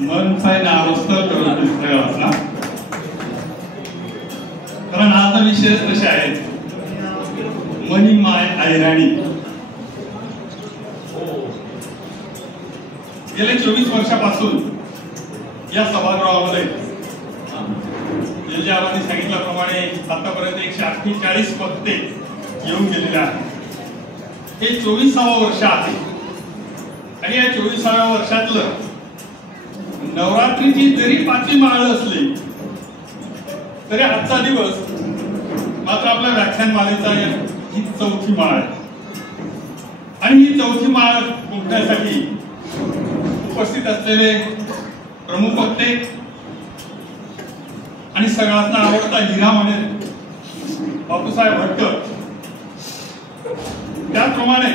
मन फाय नावस्तर करून वाचला, कारण आता विषय कसे आहेत मनी माय ऐराणी. गेल्या 24 वर्षापासून या सभागृहामध्ये जे आपण सांगितल्याप्रमाणे आतापर्यंत 148 वक्ते येऊन गेलेले आहेत. हे 24वे वर्ष आहे आणि या 24व्या वर्षातलं नवरात्रीची जरी 5वी माळ असली तरी आजचा दिवस मात्र आपल्या व्याख्यानमालेचा ही 4थी माळ आहे. आणि ही 4थी माळ गुंफण्यासाठी उपस्थित असलेले प्रमुख वक्ते आणि सगळ्यांना आवडता हिरा म्हणेल बापूसाहेब भटकर, त्याचप्रमाणे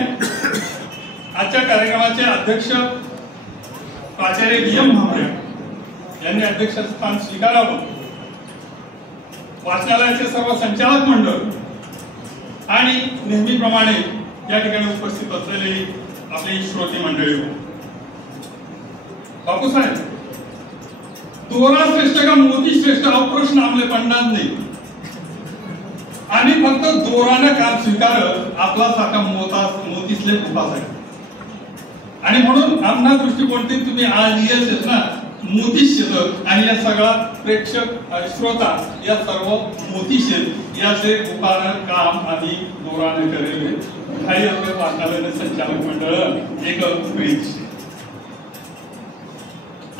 आजच्या कार्यक्रमाचे अध्यक्ष प्राचार्य DM भांबरे यांनी अध्यक्षस्थान स्वीकारावं, वाचनालयाचे सर्व संचालक मंडळ आणि नेहमीप्रमाणे या ठिकाणी उपस्थित असलेले आपले श्रोते मंडळी. बापूसाहेब, दोरा श्रेष्ठ का मोती श्रेष्ठ हा प्रश्न आपले पडणार नाही. आणि फक्त दोरानं काम स्वीकारत आपला सारखा मोतीसले उपास आहे. आणि म्हणून आमना दृष्टिकोनातून तुम्ही आज येत ना मोतीश शेत आणि या सगळा प्रेक्षक श्रोता या सर्व मोतीश याचे उपारण काम आम्ही दोराने करेल. काही आपले वाचनालय संचालक मंडळ एक प्रीच.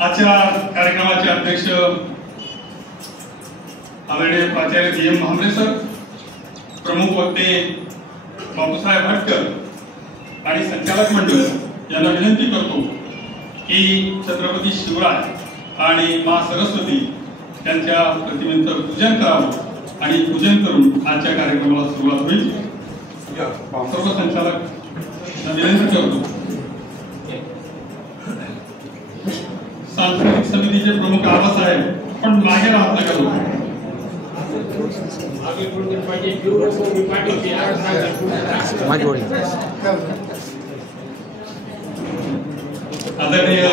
आजच्या कार्यक्रमाचे अध्यक्ष आदरणीय प्राचार्य DM भांबरे सर, प्रमुख वक्ते बापूसाहेब भटकर आणि संचालक मंडळ यांना विनंती करतो की छत्रपती शिवराय आणि मां सरस्वती यांच्या प्रतिमेचं पूजन करावं आणि पूजन करून आजच्या कार्यक्रमाला सुरुवात होईल. सर्व संचालक विनंती करतो. सांस्कृतिक समितीचे प्रमुख आबासाहेब पण मागे राहत नका. आदरणीय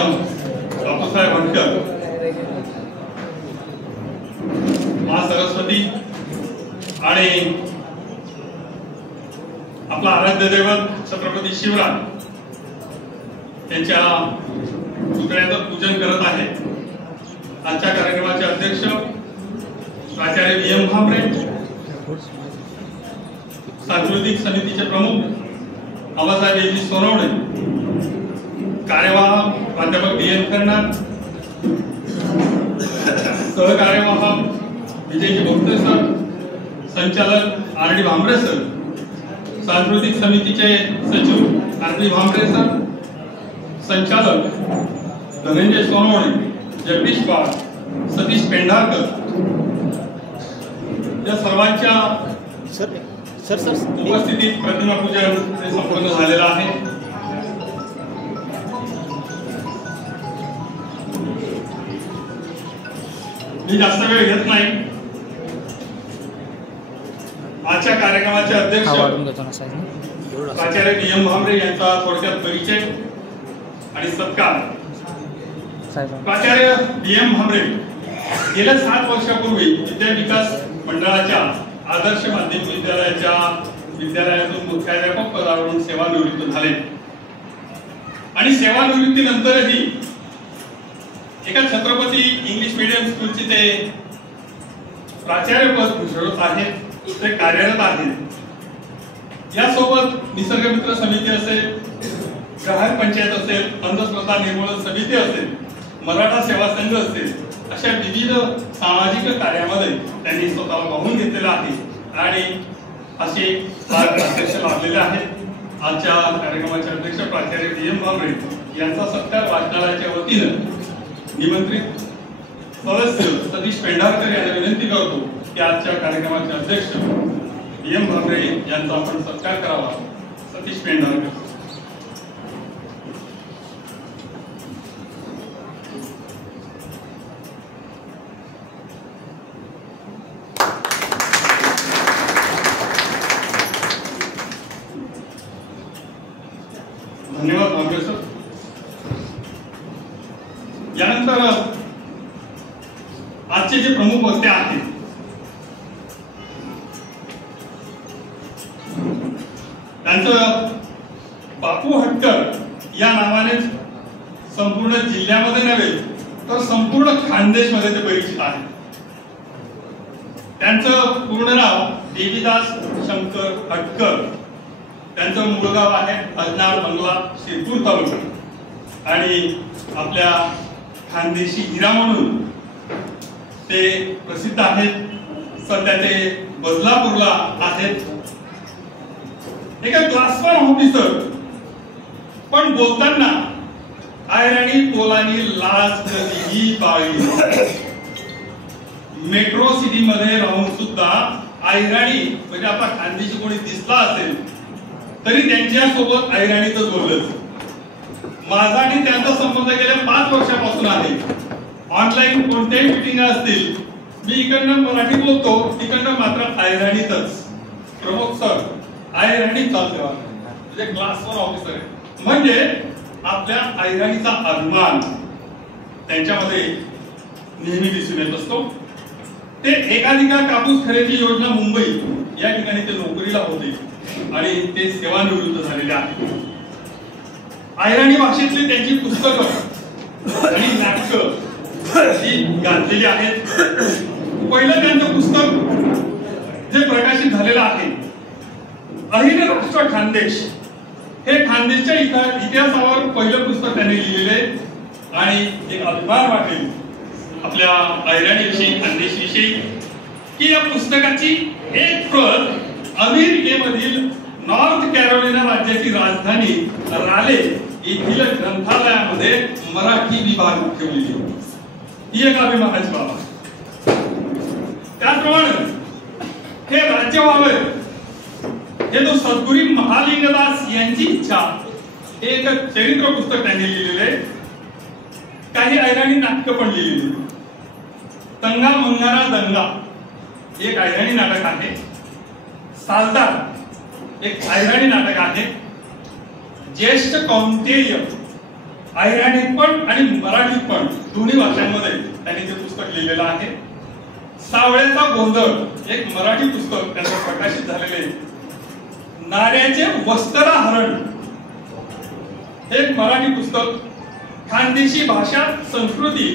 बापूसाहेब भटकर, मां सरस्वती आणि आपला आराध्य दैवत छत्रपती शिवराय यांच्या पुतळ्याचं पूजन करत आहे. आजच्या कार्यक्रमाचे अध्यक्ष प्राचार्य DM भांबरे, सांस्कृतिक समितीचे प्रमुख आबासाहेब सोनवणे, कार्यवाह प्राध्यापक DN कर्नाड, सहकार्यवाह विजयजी भोगते सर, संचालक RD भांबरे सर, सांस्कृतिक समितीचे सचिव RD भांबरे सर, संचालक धनंजय सोनवणे, जगदीश पाळ, सतीश पेंढारकर या सर्वांच्या उपस्थितीत प्रतिमा पूजन संपन्न झालेलं आहे. मी जास्त वेळ घेत नाही. आजच्या कार्यक्रमाचे अध्यक्ष प्राचार्य DM भांबरे यांचा थोडक्यात परिचय आणि सत्कार. प्राचार्य DM भांबरे गेल्या 7 वर्षापूर्वी विद्या विकास मंडळाच्या आदर्श माध्यमिक विद्यालयातून मुख्याध्यापक पदावरून सेवानिवृत्त झाले आणि सेवानिवृत्तीनंतरही एका छत्रपती इंग्लिश मीडियम स्कूलचे ते प्राचार्य पद भूषवत आहेत, ते कार्यरत आहेत. यासोबत निसर्ग मित्र समिती असेल, ग्राहक पंचायत असेल, अंधश्रद्धा निर्मूलन समिती असेल, मराठा सेवा संघ असेल, अशा विविध सामाजिक कार्यामध्ये त्यांनी स्वतःला वाहून घेतलेला आहे आणि असे अध्यक्ष लाभलेले आहेत. आजच्या कार्यक्रमाचे अध्यक्ष प्राचार्य DM भांबरे यांचा सत्कार वाचनालयाच्या वतीनं निमंत्रित सदस्य सतीश पेंढारकर यांना विनंती करतो की आजच्या कार्यक्रमाचे अध्यक्ष DM भांबरे यांचा आपण सत्कार करावा. सतीश पेंढारकर. धन्यवाद भांबरे सर. यानंतर आजचे जे प्रमुख वक्ते आहेत त्यांचं बापू हटकर या नावाने संपूर्ण जिल्ह्यामध्ये नव्हे तर संपूर्ण खानदेशमध्ये ते परिचित आहेत. त्यांचं पूर्ण नाव देवीदास शंकर हटकर. त्यांचं मूळ गाव आहे अजनाळ बंगला शिरपूर तालुका आणि आपल्या खानदेशी हिरा म्हणून ते प्रसिद्ध आहेत. सध्या ते बदलापूरला आहेत. एका क्लास 1 ऑफिसर पण बोलताना आयराणी पोलानी लाज कधीही पाळली. मेट्रो सिटी मध्ये राहून सुद्धा आयराणी म्हणजे आपला खानदेशी कोणी दिसला असेल तरी त्यांच्या सोबत आयराणीतच बोललं. माझा आणि त्यांचा संबंध गेल्या 5 वर्षापासून आहे. ऑनलाईन कोणत्याही मीटिंग असतील मी इकडनं मराठी बोलतो, तिकडनं मात्र आयराणीतच. प्रमुख सर आयराणी चालते म्हणजे क्लास 1 ऑफिसर आहे. म्हणजे आपल्या आयराणीचा अभिमान त्यांच्यामध्ये नेहमी दिसून येत असतो. ते एकाधिका कापूस खरेदी योजना मुंबई या ठिकाणी ते नोकरीला होते आणि ते सेवानिवृत्त झालेले आहेत. आयराणी भाषेतली त्यांची पुस्तकं आणि नाटकं जी गाजलेली आहेत. पहिलं त्यांचं पुस्तक जे प्रकाशित झालेलं आहे अहिर राष्ट्र खानदेश हे खानदेशच्या इतिहासावर पहिलं पुस्तक त्यांनी लिहिलेले आणि एक अभिमान वाटेल आपल्या आयराणीविषयी खानदेशविषयी की या पुस्तकाची एक प्रत अमेरिकेमधील नॉर्थ कॅरोलिना राज्याची राजधानी राले येथील ग्रंथालयामध्ये मराठी विभागात ठेवलेली ही एक अभिमानाची बाब आहे. त्याचप्रमाणे हे राज्य व्हावे हे तो सद्गुरू महालिंगदास यांची इच्छा हे एक चरित्र पुस्तक त्यांनी लिहिलेले. काही आयराणी नाटकं पण लिहिलेली. तंगा मंगारा दंगा एक आयराणी नाटक आहे. सालदार एक आयराणी नाटक आहे. ज्येष्ठ कौंतेय आयराणीत पण आणि मराठीत पण दोन्ही भाषांमध्ये त्यांनी ते पुस्तक लिहिलेलं आहे. सावळ्याचा गोंधळ एक मराठी पुस्तक त्यांचं प्रकाशित झालेले. नाऱ्याचे वस्त्रहरण एक मराठी पुस्तक. खानदेशी भाषा संस्कृती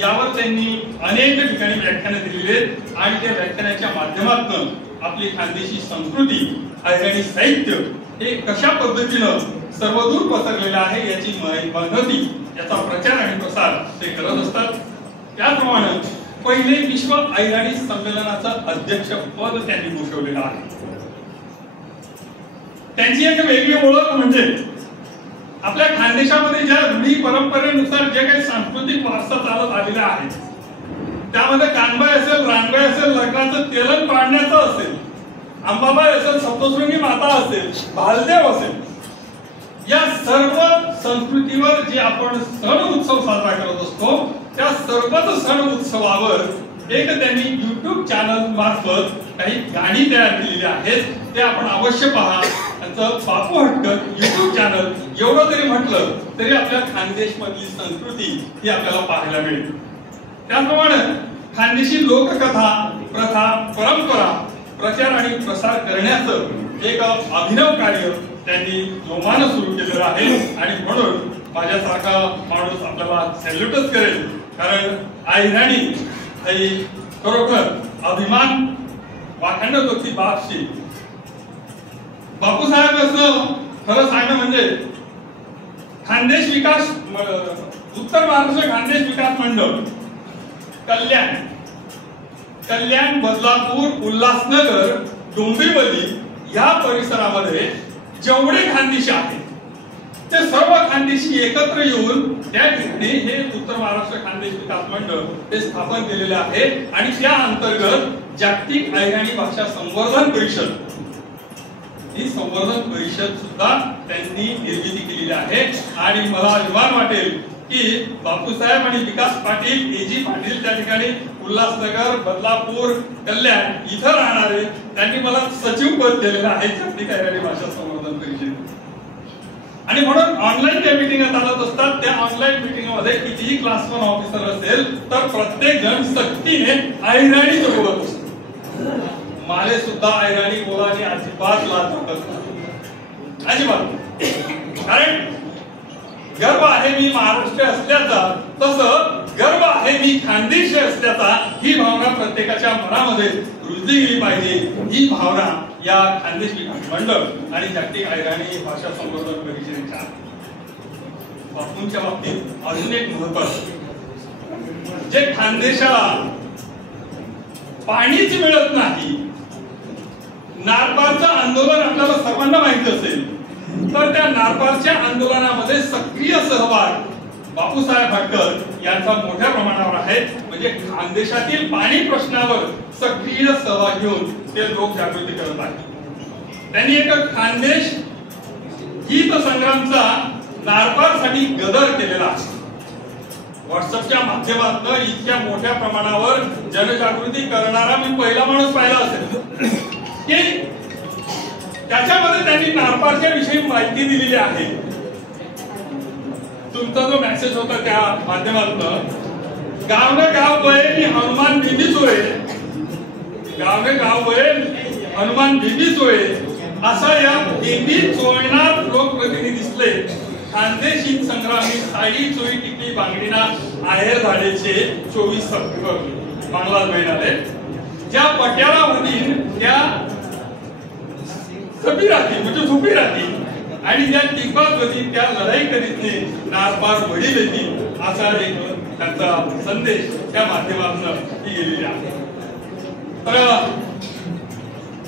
यावर त्यांनी अनेक ठिकाणी व्याख्याने दिलेली आहेत आणि त्या व्याख्यानाच्या माध्यमातून आपली खानदेशी संस्कृती आयराणी साहित्य हे कशा पद्धतीनं सर्वदूर पसरलेलं आहे याची माहिती याचा प्रचार आणि प्रसार ते करत असतात. त्याप्रमाणे पहिले विश्व आयराणी संमेलनाचं अध्यक्षपद त्यांनी भूषवलेलं आहे. त्यांची एक वेगळी ओळख म्हणजे आपल्या खानदेशामध्ये ज्या रूढी परंपरेनुसार जे काही सांस्कृतिक वारसा चालत आलेला आहे त्यामध्ये कानबाई असेल, रानबाई असेल, लग्नाचं तेलन पाडण्याचं असेल, अंबाबाई असेल, सप्तशृंगी माता असेल, भालदेव असेल, या सर्व संस्कृतीवर जे आपण सण उत्सव साजरा करत असतो त्या सर्वच सण उत्सवावर एक त्यांनी YouTube चॅनल मार्फत काही गाणी तयार केलेली आहेत. ते आपण अवश्य पहा. त्यांचं बापू हटकर YouTube चॅनल एवढं तरी म्हटलं तरी आपल्या खानदेश मधली संस्कृती ही आपल्याला पाहायला मिळेल. त्याप्रमाणे खानदेशी लोककथा, प्रथा, परंपरा प्रचार आणि प्रसार करण्याचं एक अभिनव कार्य त्यांनी जोमानं सुरू केलेलं आहे आणि म्हणून माझ्यासारखा माणूस आपल्याला सॅल्यूटच करेल. कारण आयराणी ही खरोखर अभिमान वाखाणत होती बापशी. बापूसाहेब असं खरं सांगणं म्हणजे खानदेश विकास उत्तर महाराष्ट्र खानदेश विकास मंडळ कल्याण बदलापूर उल्हासनगर डोंबिवली या परिसरामध्ये जेवढे खानदेशी आहेत ते सर्व खानदेशी एकत्र येऊन त्या ठिकाणी हे उत्तर महाराष्ट्र खानदेश विकास मंडळ हे स्थापन केलेले आहे आणि त्या अंतर्गत जागतिक आयराणी भाषा संवर्धन परिषद ही संवर्धन परिषद सुद्धा त्यांनी निर्मिती केलेली आहे. आणि मला अभिमान वाटेल की बापूसाहेब आणि विकास पाटील, एजी पाटील त्या ठिकाणी उल्हासनगर, बदलापूर, कल्याण इथं राहणारे त्यांनी मला सचिव पद दिलेलं आहे जागतिक आयराणी भाषा संवर्धन परिषद. आणि म्हणून ऑनलाईन त्या मिटिंग चालत असतात. त्या ऑनलाईन मिटिंग मध्ये कितीही क्लास 1 ऑफिसर असेल तर प्रत्येक जण सक्तीने ऐराणी बोलत असतो. माले सुद्धा ऐराणी बोलानी अजिबात लाज वाटत नाही, अजिबात. कारण गर्व आहे मी महाराष्ट्र असल्याचा, तसं गर्व आहे मी खानदेशी असल्याचा, ही भावना प्रत्येकाच्या मनामध्ये रुजली गेली पाहिजे. ही भावना या खानदेश विकास मंडळ आणि जागतिक ऐराणी भाषा संवर्धन परिषदेच्या बापूंच्या बाबतीत अजून एक महत्त्वाचं, जे खानदेशाला पाणीच मिळत नाही. नारपारचं आंदोलन आपल्याला सर्वांना माहिती असेल, तर त्या नारपारच्या आंदोलनामध्ये सक्रिय सहभाग बापूसाहेब भाटकर यांचा मोठ्या प्रमाणावर आहे. म्हणजे खानदेशातील पाणी प्रश्नावर सक्रिय सहभाग घेऊन ते लोक जागृती करत आहेत. त्यांनी एक खानदेश गीत संग्रामचा नारपारसाठी गदर केलेला आहे. व्हॉट्सअपच्या माध्यमातून इतक्या मोठ्या प्रमाणावर जनजागृती करणारा मी पहिला माणूस पाहिला असेल की त्याच्यामध्ये त्यांनी नारपारच्या विषयी माहिती दिलेली आहे. तुमचा जो मेसेज होता त्या माध्यमातून, गावने गाव बये हनुमान बीबी चोळे, गावने गाव बये हनुमान बीबी चोळे असा या बीबी चोळणार लोकप्रतिनिधी दिसले. खानदेशी संग्रामी साडी चोळी टिकली बांगडीना आहेर झालेचे 24 सप्टेंबर बांगला मिळाले. ज्या पट्याला मधील त्या सभी राहतील म्हणजे झोपी राहतील आणि ज्या टिकबात होती त्या लढाई करीत नारपार वडील येतील असा एक त्यांचा संदेश त्या माध्यमातून ती गेलेली आहे. तर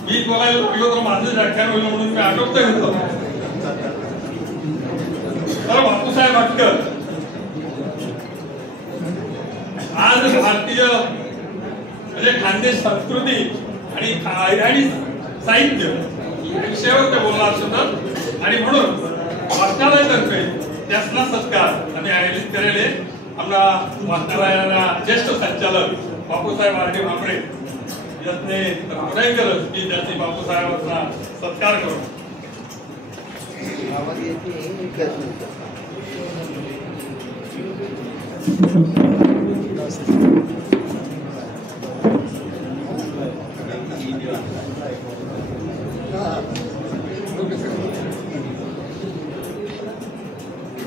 मी बोलायला लागलो तर माझं व्याख्यान होईल म्हणून मी आटोपता घेतो. तर बापूसाहेब भाटकर आज भारतीय म्हणजे खानदेश संस्कृती आणि ऐराणी साहित्य या विषयावर ते बोलणार असतात. आणि म्हणून वाचनालयातर्फे त्यासना सत्कार आम्ही आयोजित केलेले आमच्या वाचनालयाला ज्येष्ठ संचालक बापूसाहेब आर.डी. भांबरे यातने रामराय करत की त्याची बापूसाहेबांचा सत्कार करू.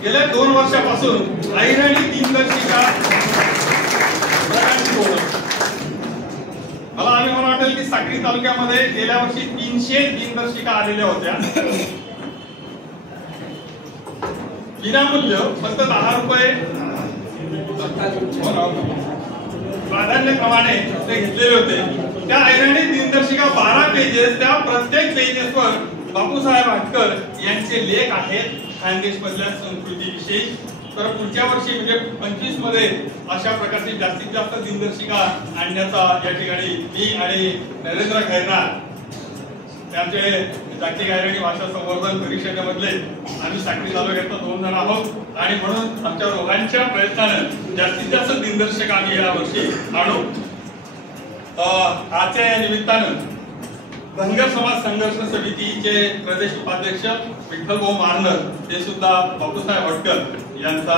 गेल्या 2 वर्षापासून ऐराणी दिनदर्शिका मला वाटेल की साक्री तालुक्यामध्ये गेल्या वर्षी 300 दिनदर्शिका आलेल्या होत्या. विनामूल्य फक्त 10 रुपये प्राधान्यक्रमाने ते घेतलेले होते. त्या ऐराणी दिनदर्शिका 12 पेजेस, त्या प्रत्येक पेजेसवर बापूसाहेब भाटकर यांचे लेख आहेत खानदेश मधल्या संस्कृतीविषयी. तर पुढच्या वर्षी म्हणजे 25 मध्ये अशा प्रकारची जास्तीत जास्त दिनदर्शिका आणण्याचा या ठिकाणी मी आणि नरेंद्र खैरनार त्यांचे जागतिक ऐराणी भाषा संवर्धन परिषदेमधले आम्ही साक्री तालुक्यातून 2 जण आहोत आणि म्हणून आमच्या दोघांच्या प्रयत्नाने जास्तीत जास्त दिनदर्शिका आम्ही या वर्षी आणू. आजच्या या निमित्तानं धनगर समाज संघर्ष समितीचे प्रदेश उपाध्यक्ष विठ्ठल भाऊ मारनर ते सुद्धा बापूसाहेब भाटकर यांचा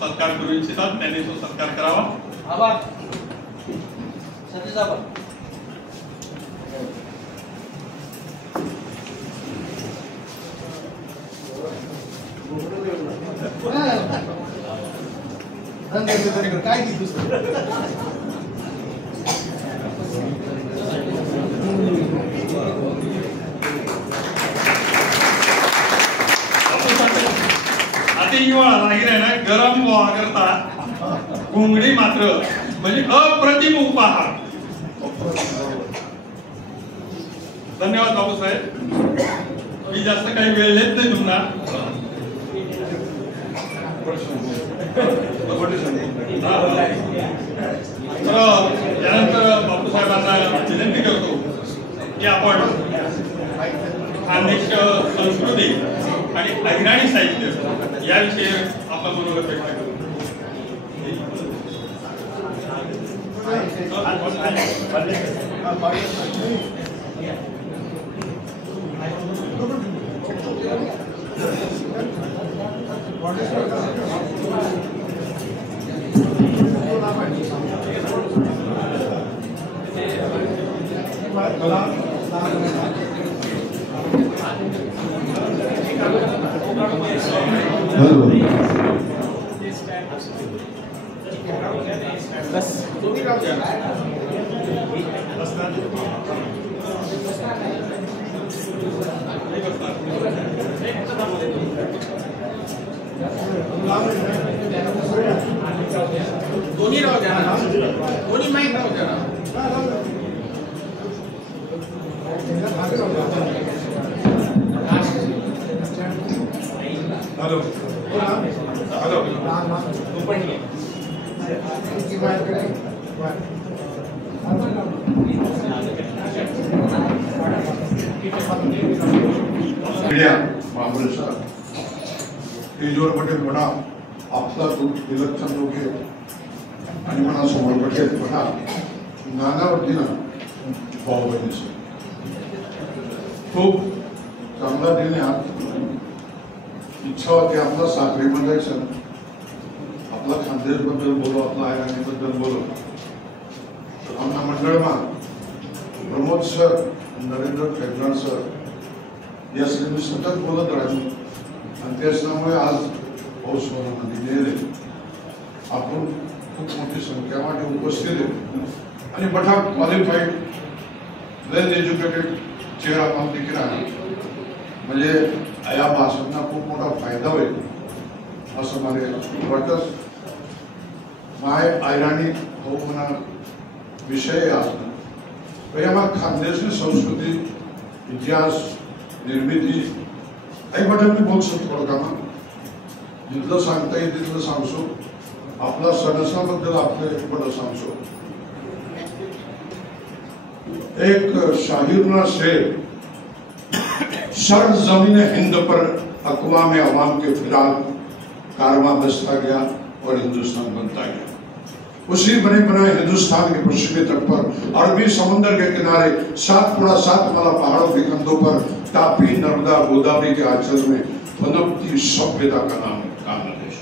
सत्कार करू इच्छितात. त्यांनी तो सत्कार करावा. काय ना गरम करता घोंगडी मात्र म्हणजे अप्रतिम उपहार. धन्यवाद बापूसाहेब. मी जास्त काही वेळ घेत नाही तुम्हाला. त्यानंतर बापूसाहेबांना विनंती करतो की आपण खानदेश संस्कृती आणि ऐराणी साहित्य याविषयी आपलं मनोगत व्यक्त करू. दोन्ही राहू द्या ना, दोन्ही माईक राहू द्या ना. हॅलो हॅलो मीडिया महाबळेश्वर तेजवर पटेल म्हणा, आपला विलक्षण लोक आणि म्हणा समोर पटेल म्हणा, नानावरतीनं भाऊ बहिणी खूप चांगला दिन आहे. इच्छा होती आपला साखरेमध्ये जायचं, आपला खानदेशबद्दल बोलो, आपला आयराणीबद्दल बोलो. आमना मंडळमा प्रमोद सर, नरेंद्र खेडणार सर यासले मी सतत बोलत राहिलो आणि त्याच्यामुळे आज पाऊस मध्ये नेले आपण खूप मोठी संख्यामध्ये उपस्थित आहे आणि बठा क्वालिफाईड वेल एज्युकेटेड चेहरा आपण देखील आहे. म्हणजे या भाषणांना खूप मोठा फायदा होईल असं मला वाटतं. माय आयराणी हो म्हणा विषय असणं आम्हाला खानदेशी संस्कृती, इतिहास, निर्मिती काही बटन मी बोलू शकतो. थोडं कामा जिथलं सांगता येईल तिथलं सांगतो. आपला सणसाबद्दल आपले बडं सांगतो. एक शाहीरना शेर, सर जमीन हिंद पर अक़वाम अवाम के फिलहाल कारवां बसता गया और हिंदुस्तान बनता गया. उसी बने बनाए हिंदुस्तान के पश्चिमी तट पर अरबी समुद्र के किनारे 7.7 माला पहाड़ों के कंधों पर तापी, नर्मदा, गोदावरी के आंचल में पनपती सभ्यता का नाम है बांग्लादेश.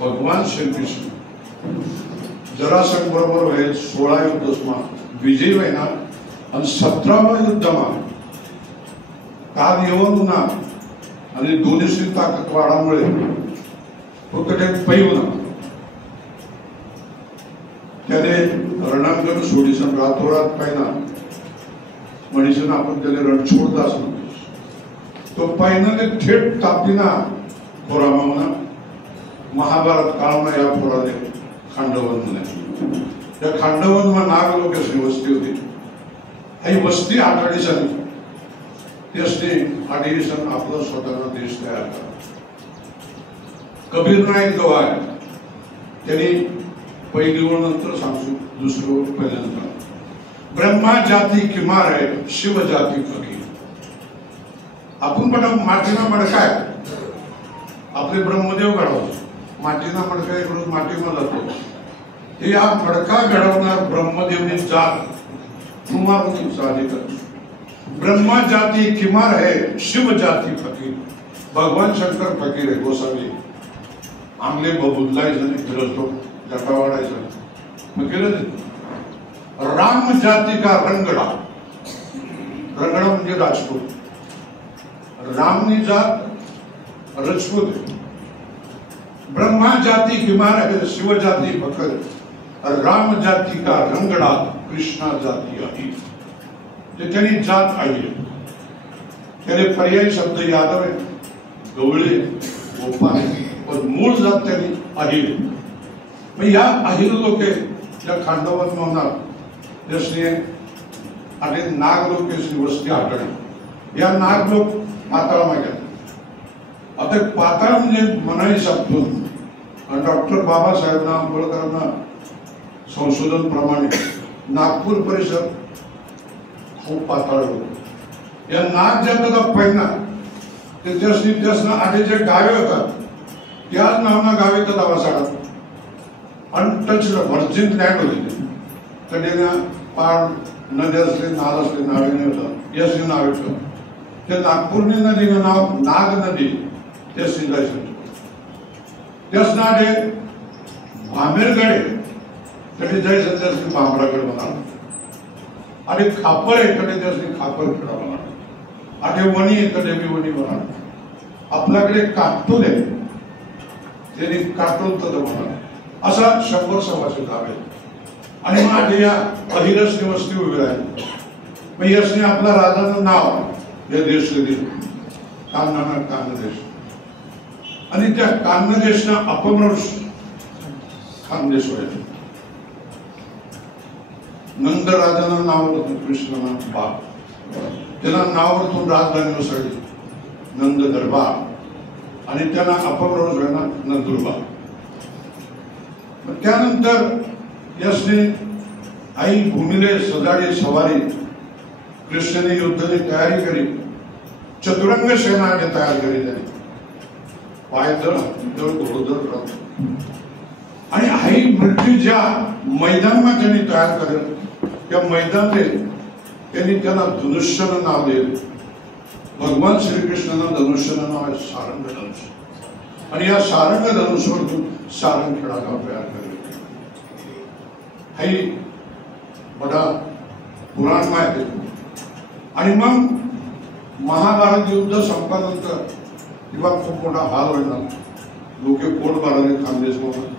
भगवान श्री कृष्ण जरासंध बरोबर 16 युद्धमा विजयी होईना आणि 17व्या युद्धमा काल येऊन ना आणि दोन्ही ताकद वाढामुळे फक्त पैवना त्याने रणांगण सोडीसन रातोरात पाहिना मनीषन आपण त्याने रणछोडदा असं म्हणतो. तो पाहिनाने थेट तापीना खोरामा म्हणा महाभारत काळमा या फोराने खांडवन म्हणे. त्या खांडवनमा नाग लोक वस्ती होती. ही वस्ती 8 दिवसांनी त्यासने 8 दिवसांनी आपला स्वतःचा देश तयार करा. कबीर नाईक जो आहे त्यांनी पहिली ओळ नंतर सांगू, दुसरं पहिल्यांदा ब्रह्मा जाती किमार आहे, शिव जाती फकीर. आपण पण मातीना मडकाय आपले ब्रह्मदेव घडवतो. मातीना मडका इकडून मातीमा जातो. हे हा मडका घडवणार ब्रह्मदेवने जात कुमार अधिकार. ब्रह्मा जाती किमार है, शिव जाती फकीर. भगवान शंकर फकीर है. गोसावी आमले बबुदलायचं नाही फिरतो जटा वाढायचं फकीर. राम जाती का रंगडा. रंगडा म्हणजे राजपूत. रामनी जात राजपूत. ब्रह्मा जाती किमार है, शिव जाती फकीर. राम जाती का रंगडा, कृष्णा जाती आहे. त्यांनी जात आहे त्याने पर्यायी शब्द यादव आहे, गवळे, गोपाळ, पण मूळ जात त्यांनी अहिर. मग या अहिर लोक या खांडवन म्हणणार जसने आणि नाग लोक वस्ती आटली. या नाग लोक पाताळ मागे. आता पाताळ म्हणजे मनाई शाब्दून आणि डॉक्टर बाबासाहेब आंबेडकरांना संशोधन प्रमाणे नागपूर परिसर खूप पाताळ होत. या नाग ज्या पहिना त्यासना आधीचे गावे होतात त्याच नावना गावे तर दावासाडा अनटच्ड व्हर्जिन लँड होते. कडेना पाड नदी असले, नाल असले नावे नाही होतात. याचे नाव ठेवलं. त्या नागपूरनी नदीनं नाव नाग नदी. त्याच जायचं त्याच नाडे भामेरगडे कधी जायचं त्यासनी भामरागड म्हणा, आणि खापर आहे कधी त्यासनी खापर खेळा म्हणा, आणि वणी आहे कधी बी वणी म्हणा. आपल्याकडे काटोल आहे त्यांनी काटोल तद म्हणा. असा 100 सव्वाशे गाव आहेत. आणि माझे या अहिरसनी वस्ती उभी राहील. मग यसने आपल्या राजाचं नाव या देशला दिलं, कान्हाना कान्हदेश. आणि त्या कान्हदेशना अपभ्रंश खानदेश व्हायचे. नंद राजाना नावावरतून कृष्णाना बाप, त्यांना नावावरतून राजधानी वसळली नंद दरबार, आणि त्यांना अपभ्रंश व्हायला नंदुरबार. त्यानंतर यसने आई भूमिले सजाडी सवारी, कृष्णाने युद्धाची तयारी करी, चतुरंग सेना तयार करी त्यांनी, पायदळ घोडदळ. आणि आई मृत्यू ज्या मैदानात त्यांनी तयार करेल त्या मैदानात त्यांनी त्याला धनुष्यानं नाव दिले. भगवान श्रीकृष्णानं धनुष्यानं नाव आहे सारंग धनुष. आणि या सारंग धनुष्यावरून सारंग खेळा गाव तयार केले. आई बडा पुराण माहिती. आणि मग महाभारत युद्ध संपल्यानंतर किंवा खूप मोठा हाल व्हायला, लोक पोट भराले खानदेश म्हणून.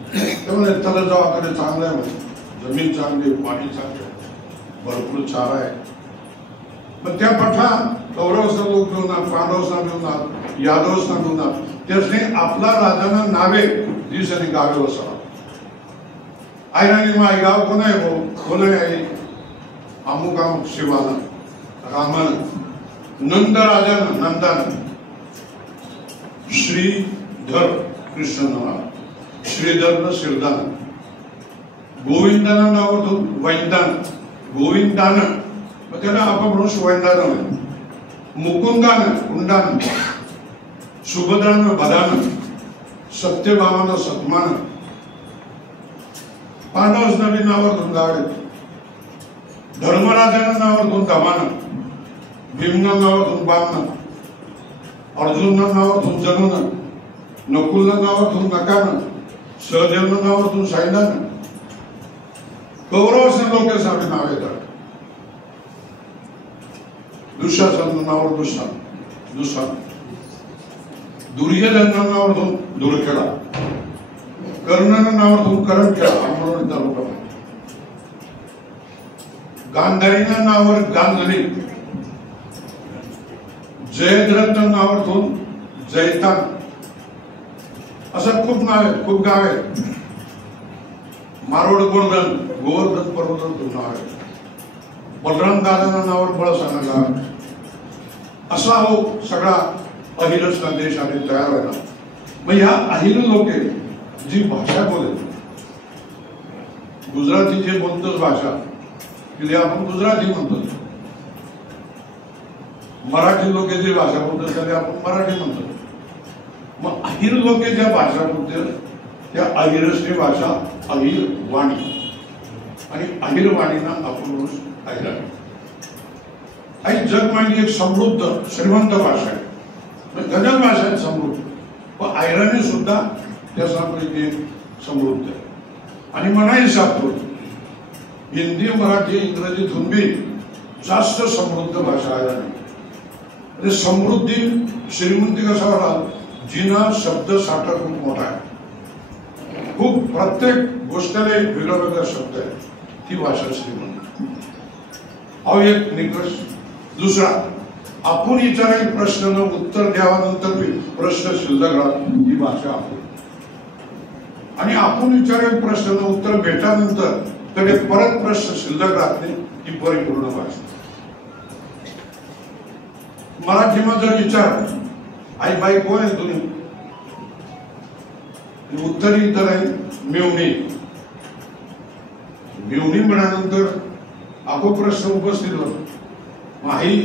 त्यामुळे त्याला जावाकडे चांगलं आहे, म्हणजे जमीन चांगली, पाणी चांगले, भरपूर चारा आहे. पण त्या पठा कौरवसना लोक घेऊन, पांडवसना घेऊन, यादवसना घेऊन, त्यासने आपला राजांना नावे दिवसांनी गावे वसावा. आईराणी माय गाव कोण आहे भाऊ, कोण आहे आई, अमुक अमुक शिवाला रामन, नंद राजानं नंदान, श्रीधर कृष्ण नाव, श्रीधरनं श्रीदान, गोविंदानं नावावरतून वैंदान, गोविंदानं मग त्याला अपभ्रंश वैंदानं, मुकुंदानं कुंडानं, सुभद्रानं बदानं, सत्यभामानं सत्मानं. पांडवस नवी नावावरतून गावे, धर्मराजानं नावावरतून दमानं, भीमनं नावावरतून बामनं, अर्जुननं नावावरतून जनुनं, नकुलनं नावावरतून नकानं, सहदेवनं नावावरतून सायनानं. कौरवसना लोकांसाठी नाव येतात. दुःशासन नावावर दुःशासन, दुर्योधन नावावरतून दुर्खेळा, कर्णन नावावरतून करणखेळा अमरावती तालुका, गांधारीना नावावर गांधली, जयद्रथ नावावरतून जैतान. असं खूप नाव आहेत, खूप गाव आहेत. मारोड गोवर्धन, गोवर्धन पर्वतातून नाव आहे. बलराम दादाना नावावर बळसाना गाव. असा हो सगळा अहिरसना देश आणि तयार व्हायला. मग ह्या अहिर लोके जी भाषा बोलत, गुजराती जे बोलतोच भाषा, की आपण गुजराती म्हणतो. मराठी लोक जी भाषा बोलतात त्याला आपण मराठी म्हणतो. मग अहिर लोके ज्या भाषा बोलतात त्या अहिरसनी भाषा अहिर वाणी, आणि अहिर वाणीना आपण अहिराणी. आणि जग म्हणजे एक समृद्ध श्रीमंत भाषा आहे, गजल भाषा आहे समृद्ध. पण अहिराणी सुद्धा त्यासाठी समृद्ध आहे. आणि म्हणायला सापडतो हिंदी, मराठी, इंग्रजीतून बी जास्त समृद्ध भाषा अहिराणी. म्हणजे समृद्धी श्रीमंती कसा होणार, जिना शब्द साठा खूप मोठा आहे. खूप प्रत्येक गोष्टीला वेगळा वेगळा शब्द आहे. ती भाषा श्रीमंत. अहो एक निकष. दुसरा, आपण विचारायला प्रश्न उत्तर द्यावानंतर प्रश्न शिल्लक राहत ही भाषा आपण. आणि आपण विचारेल प्रश्न उत्तर भेटानंतर कडे परत प्रश्न शिल्लक राहत नाही ही परिपूर्ण भाषा. मराठीमध्ये जर विचार आई बाई कोण आहे तुम्ही, उत्तरी इतर आहे मिळवणी. मिळवणी म्हणानंतर आपो प्रश्न उपस्थित होतो. आई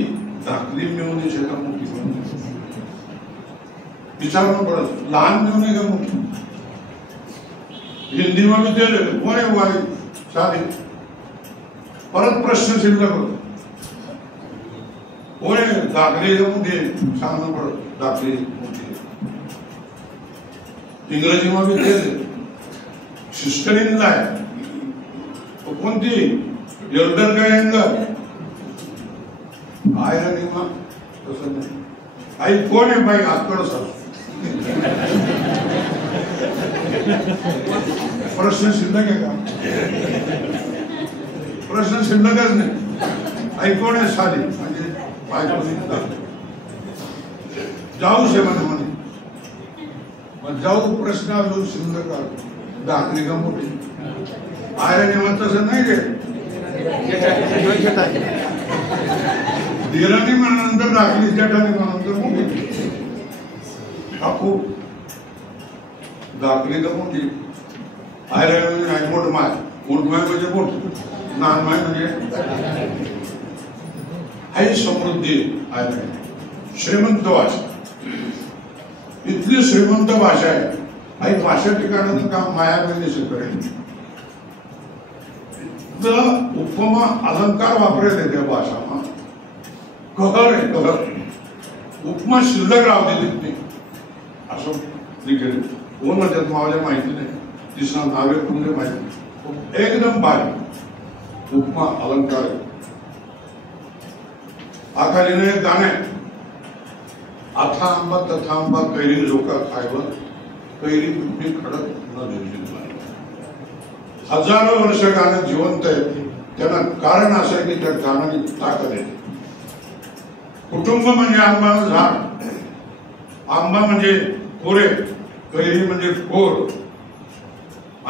धाकली मिळवणी शेतात मोठी विचारणं पडत, लहान मिळवणी का मोठी. हिंदी मध्ये ते कोण आहे वाई साधे, परत प्रश्न शिल्लक होतो. कोण आहे दाखले मोठे सांगणं पडत, दाखले मोठे. इंग्रजी मध्ये ते सिस्टरीनला आहे कोणती एल्डर काय यंगर आहे ना तसं नाही. आई कोण आहे बाई आकडं सासू प्रश्न शिल्लक आहे का? प्रश्न शिल्लकच नाही. आई कोण आहे साली म्हणजे जाऊ शे म्हणे मग जाऊ प्रश्न अजून शिल्लक दाखली का मोठी आहे मग तसं नाही गे धीराने म्हणानंतर दाखली जटाने म्हणानंतर मोठी काकू दाखली का मोठी आहे मोठ माय म्हणजे मोठ लहान माय म्हणजे आई समृद्धी आहे. श्रीमंत भाषा इतकी श्रीमंत भाषा आहे. आई भाषा ठिकाणाचं काम मायाबहिणी करेल. उपमा अलंकार वापरेल त्या भाषा कहर आहे कहर. उपमा शिल्लक राहते नाही असं लिखेल. कोण म्हणतात मला माहिती नाही. तिसरा नावे तुमचे माहिती एकदम बारीक उपमा अलंकार आहे. आखालीने एक गाणं आहे. आता आंबा तथा आंबा कैरी लोका खायवर कैरी तुटली खडक न धुरली. हजारो वर्ष गाणं जिवंत आहे. त्यांना कारण असं आहे की त्या गाण्याने ताकद आहे. कुटुंब म्हणजे आंबाचं झाड. आंबा म्हणजे कोरे कैरी म्हणजे कोर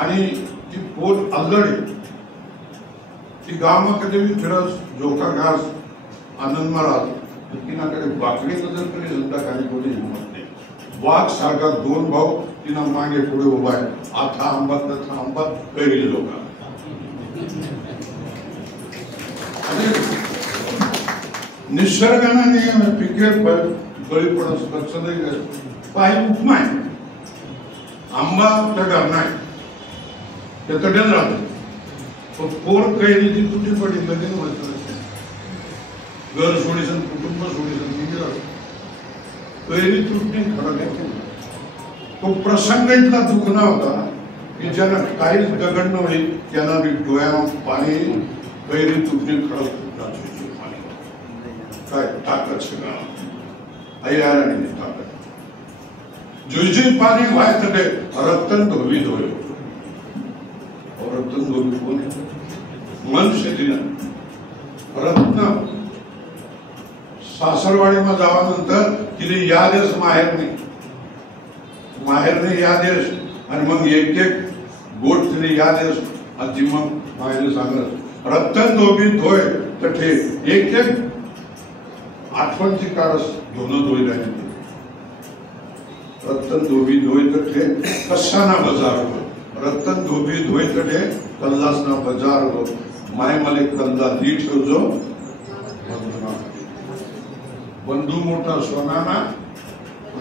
आणि ती पोर अल्लडी ती गावामध्ये फिरत जोखा घास आनंद महाराज तिनाकडे बाकडी नजर तरी सुद्धा काही कोणी हिंमत नाही. वाघ सारखा दोन भाऊ तिना मागे पुढे उभा आहे. आता आंबा तथा आंबा कैरी लोका. निसर्गाने पिके बळी पडत काही उपमा आहे. आंबा तडा नाही ते तड्यात राहतो. पोर कैरीची तुटी पडली लगेच व्हायचं. घर सोडीसन कुटुंब सोडीसन कैरी तुटणे खडक. तो प्रसंग इतका दुखणा होता की ज्यांना काहीच दगड नव्हती त्यांना बी डोळ्यावर पाणी कैरी तुटणे खडक पाणी काय ताकद सगळं आई आराने ताकद. जुईजुई पाणी व्हायचं ते रक्तन धोवी धोय. रक्तन धोवी कोण मन शेतीनं रत्न सासरवाडीમાં जावानंतर तिने यादेश माहेरने यादेश आणि मग एक एक गोट तिने यादेश आजी मग माहेरने सांगत रत्तन धोबी धोय तठे एक एक आठवणची काळस धोन धोई राहिली. रत्तन धोबी धोय तठे कशाना बजार हो. रत्तन धोबी धोय तठे कल्लासना बजार हो. माय मले कल्ला ली ठेवजो बंधू मोठा सोनाना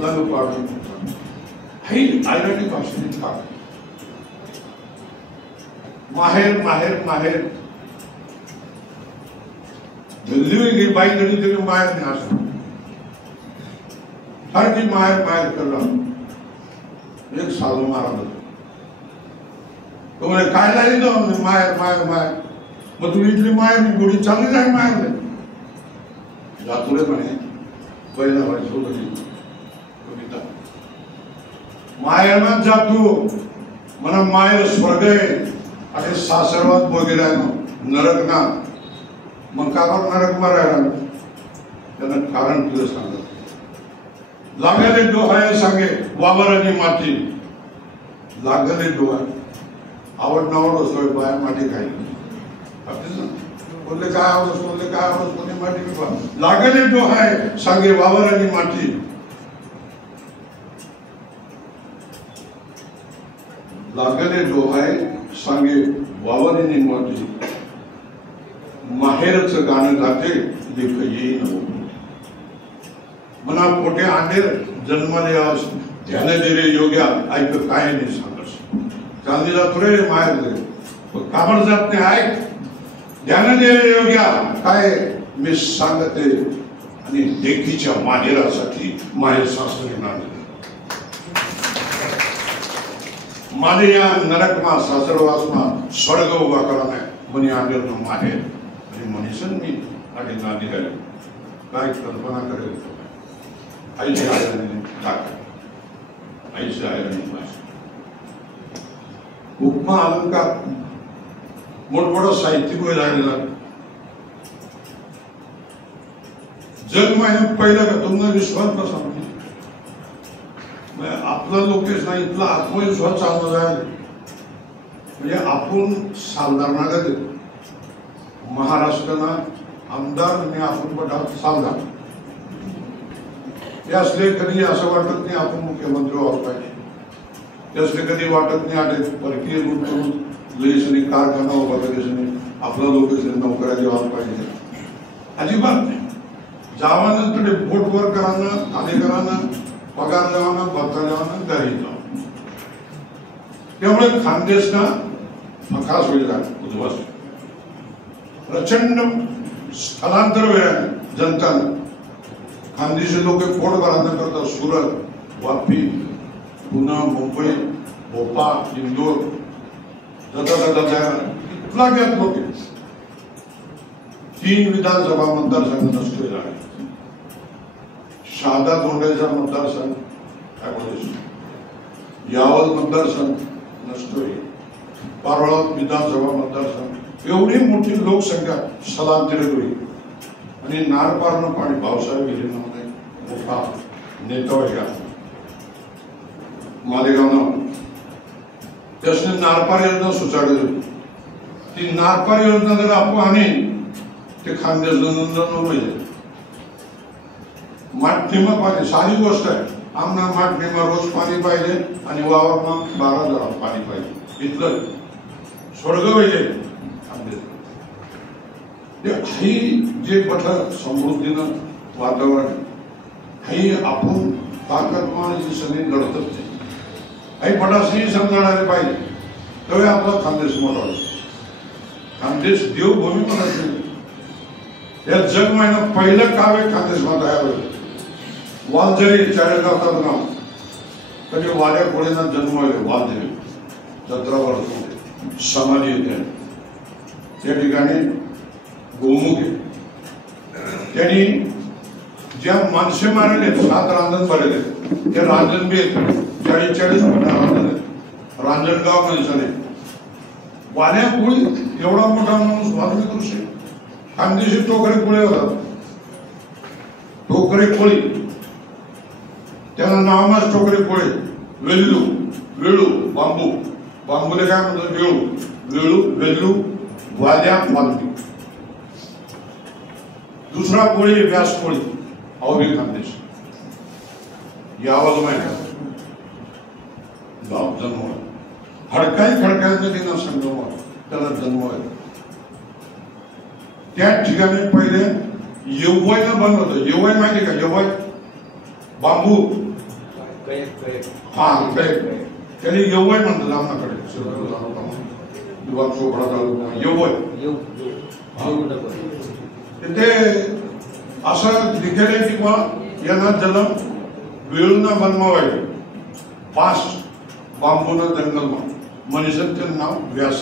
लग पाडून ही आयराणी भाषेने का माहेर माहेर माहेर दिल्ली बाई तरी तरी माहेर नाही असं सारखी माहेर माहेर करला. एक साधू महाराज तो म्हणे काय लागली तो माहेर माहेर माहेर. मग तुम्ही इथली माहेर गोडी चालली जाय माहेर जातुरे म्हणे पहिला व्हायचो कविता माहेरनात जातो म्हणा माहेर स्वर्ग आहे आणि सासरवात वगैरे नरक ना. मग का नरक मारायला त्यांना कारण तुझं सांगत. लागले डोहाय सांगे वावर आणि माती. लागले डोहाय आवड नावड असतोय बाया माती खायला बोलले काय आवडस बोलले काय आवडस कोणी माती लागले डोहाय सांगे वावर आणि माती. लागले डोहाय सांगे वावर आणि माती. माहेरच गाणं गाते लेख येईन मना पोटे आंडेर जन्माले आस ध्यान दे रे योग्या ऐक काय नाही सांगस. चांदी जातो रे माहेर काबड जात नाही ऐक ध्यान दे रे योग्या काय मी सांगते. आणि लेकीच्या माहेरासाठी माहेर सासरे नांदले. माले या नरकमा सासरवासमा स्वर्ग उभा कराने मनी आंगेर नो माहे आणि मनीसन मी आगे ना निघाले काय कल्पना करेल आईचे आयरणी टाक आईचे आयरणी भाषा उपमा अलंकार मोठमोठा साहित्यिक वेळ लागलेला जग महिन्यात पहिलं का तुम्हाला विश्वास कसा आपला लोकेश नाही इथला आत्मविश्वास चालू राहिले म्हणजे आपण सालदारना का देतो महाराष्ट्राना आमदार आणि आपण बटा सालदार ते असले कधी असं वाटत नाही आपण मुख्यमंत्री व्हावं पाहिजे ते असले कधी वाटत नाही आले परकीय गुंतवणूक लईसनी कारखाना उभा करायचं आपला लोकेश नोकऱ्या द्यावा पाहिजे अजिबात नाही जावानंतर बोट वर करानं अधिकारानं पगार देवाना भत्ता देवाना घरी जाऊ त्यामुळे खानदेशना खास होईल उद्ध्वस्त प्रचंड स्थलांतर वेळाने जनतानं खानदेशी लोक पोट भरायला करतात सुरत वापी पुणे मुंबई भोपाळ इंदोर जाता इथला गॅप लोक 3 विधानसभा मतदारसंघ नसतोय आहे शहादा गोंड्याचा मतदारसंघ यावल मतदारसंघ नसतोय पारोळा विधानसभा मतदारसंघ एवढी मोठी लोकसंख्या स्थलांतरित होईल आणि नारपारनं पाणी भाऊसाहेब विलीनामध्ये मोठा नेता व्हायला मालेगावनं त्यासने नारपार योजना सुचावली ती नारपार योजना जर आपण आणि ते खानदेश पाहिजे माठनिमा पाहिजे साधी गोष्ट आहे आमना माठनिमा रोज पाणी पाहिजे आणि वावरमा 12 जरा पाणी पाहिजे इथलं स्वर्ग पाहिजे ही जे बठ समृद्धीनं वातावरण ही आपण ताकदवान सगळी लढतच काही पटासही समजणारे पाहिजे तेव्हा आपला खानदेश मोठा खानदेश देवभूमी पण असेल या जग महिना पहिलं काव्य खानदेश मा तयार होईल वालझरी चाळीसगावचं नाव कधी वाड्या कोळीना जन्म आहे वालझरी 17 वर्ष समाधी येते त्या ठिकाणी गोमुख आहे त्यांनी ज्या माणसे मारले 7 रांजण भरले ते रांजण बी 40 रांजणगाव मध्ये वाड्या कोळी एवढा मोठा माणूस वाल्मिक ऋषी खानदेशी टोकरे कोळी होतात टोकरे कोळी त्याला नावमाच टोकरे कोळी वेल्लू वेळू बांबू बांबूले काय म्हणतात वेळू वेळू वेल्लू वाद्या वाल्मिक दुसरा कोळी व्यास कोळी अवघी खानदेश यावल महिन्यात गाव जन्म हडकाई खडकायचं तिनं संगम त्याला जन्म आहे त्या ठिकाणी पहिले येवयला बंद होतं येवय माहिती का येवय बांबू हा त्याने येवय म्हणतात आमच्याकडे चोपडा तालुका येवय तिथे असं लिखेल किंवा यांना जन्म वेळूना बनवाय 5 बांबूना जंगल मनीषन ते नाव व्यास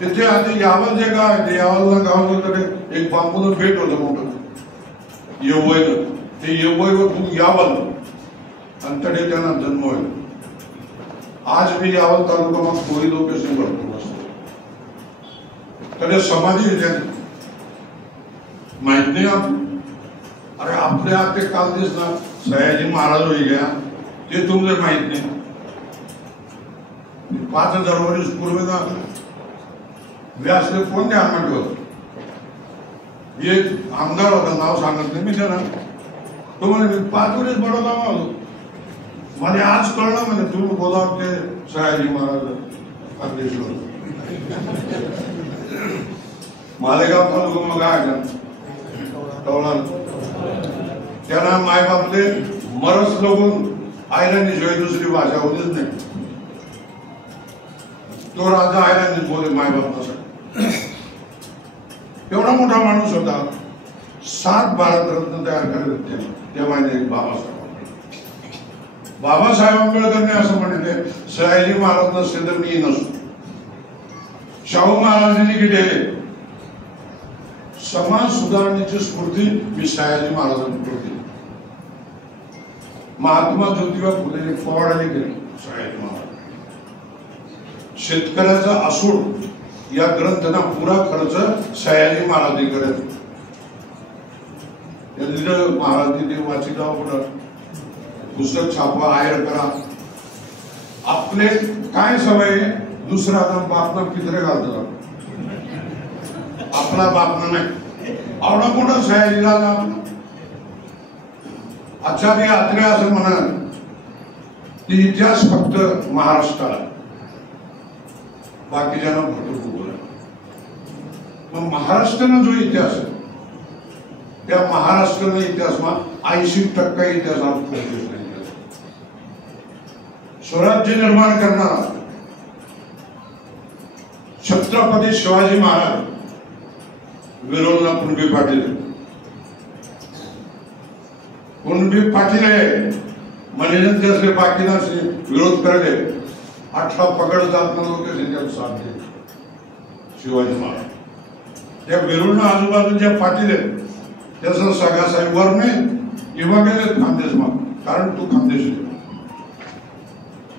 तिथे आता यावल जे गाव आहे ते यावलला गावाकडे एक बांबूनं भेट होतं मोठं येवयनं ते येवयवर खूप यावल आणि तडे त्यांना जन्म होईल आज मी यावल तालुका कोळी लोकेशन भरपूर असतो तडे समाधी माहित नाही अरे आपल्या ते काल दिसला सयाजी महाराज होई गया ते तुमले माहित नाही 5000 वर्ष पूर्वी ना व्यासले कोण ध्यान ठेवत एक आमदार होता नाव सांगत नाही मी त्यांना तो म्हणे 5 वर्ष बडोदा आलो मला आज कळलं म्हणे तुम्ही बोला ते सयाजी महाराज खानदेशवर मालेगाव तालुका मग काय टवळा त्यांना मायबापले मरस लगून आयरानी शिवाय दुसरी भाषा होतीच नाही तो राजा आयरानी बोले मायबाप एवढा मोठा माणूस होता 7 भारतरत्न तयार करत त्या महिन्यात एक बाबासाहेब बाबासाहेब आंबेडकरने असं म्हटले, सयाजी महाराज नसते तर मी नसतो. शाहू महाराजांनी केले समाज सुधारणेची स्फूर्ती मी सयाजी महाराजांकडून दिली. महात्मा ज्योतिबा फुले फवारणी केली सयाजी महाराज. शेतकऱ्याचा असूड या ग्रंथांना पुरा खर्च सयाजी महाराज करत. महाराज वाचित पुस्तक छापा, आयर करा. आपले काय सवय, दुसरा बापना पित्रे घालतो, आपला बापना नाही. आवडा मोठा सयाजी झाला आपला. आचार्य आत्रे असं म्हणत की इतिहास फक्त महाराष्ट्राला, बाकीच्या भरपूर. मग महाराष्ट्रानं जो इतिहास आहे त्या महाराष्ट्रानं इतिहासमा 80% इतिहास स्वराज्य निर्माण करणारा छत्रपती शिवाजी महाराज, विरोधना कुणबी पाटील. कुणबी पाटील मनोरंजन असले बाकीना विरोध करले. 18 पगड जात लोक साथ दिले शिवाजी महाराज. त्या विरोधना आजूबाजूच्या पाटील आहेत त्याचा सगळा साहेब वर नाही किंवा गेले खानदेश मग, कारण तू खानदेश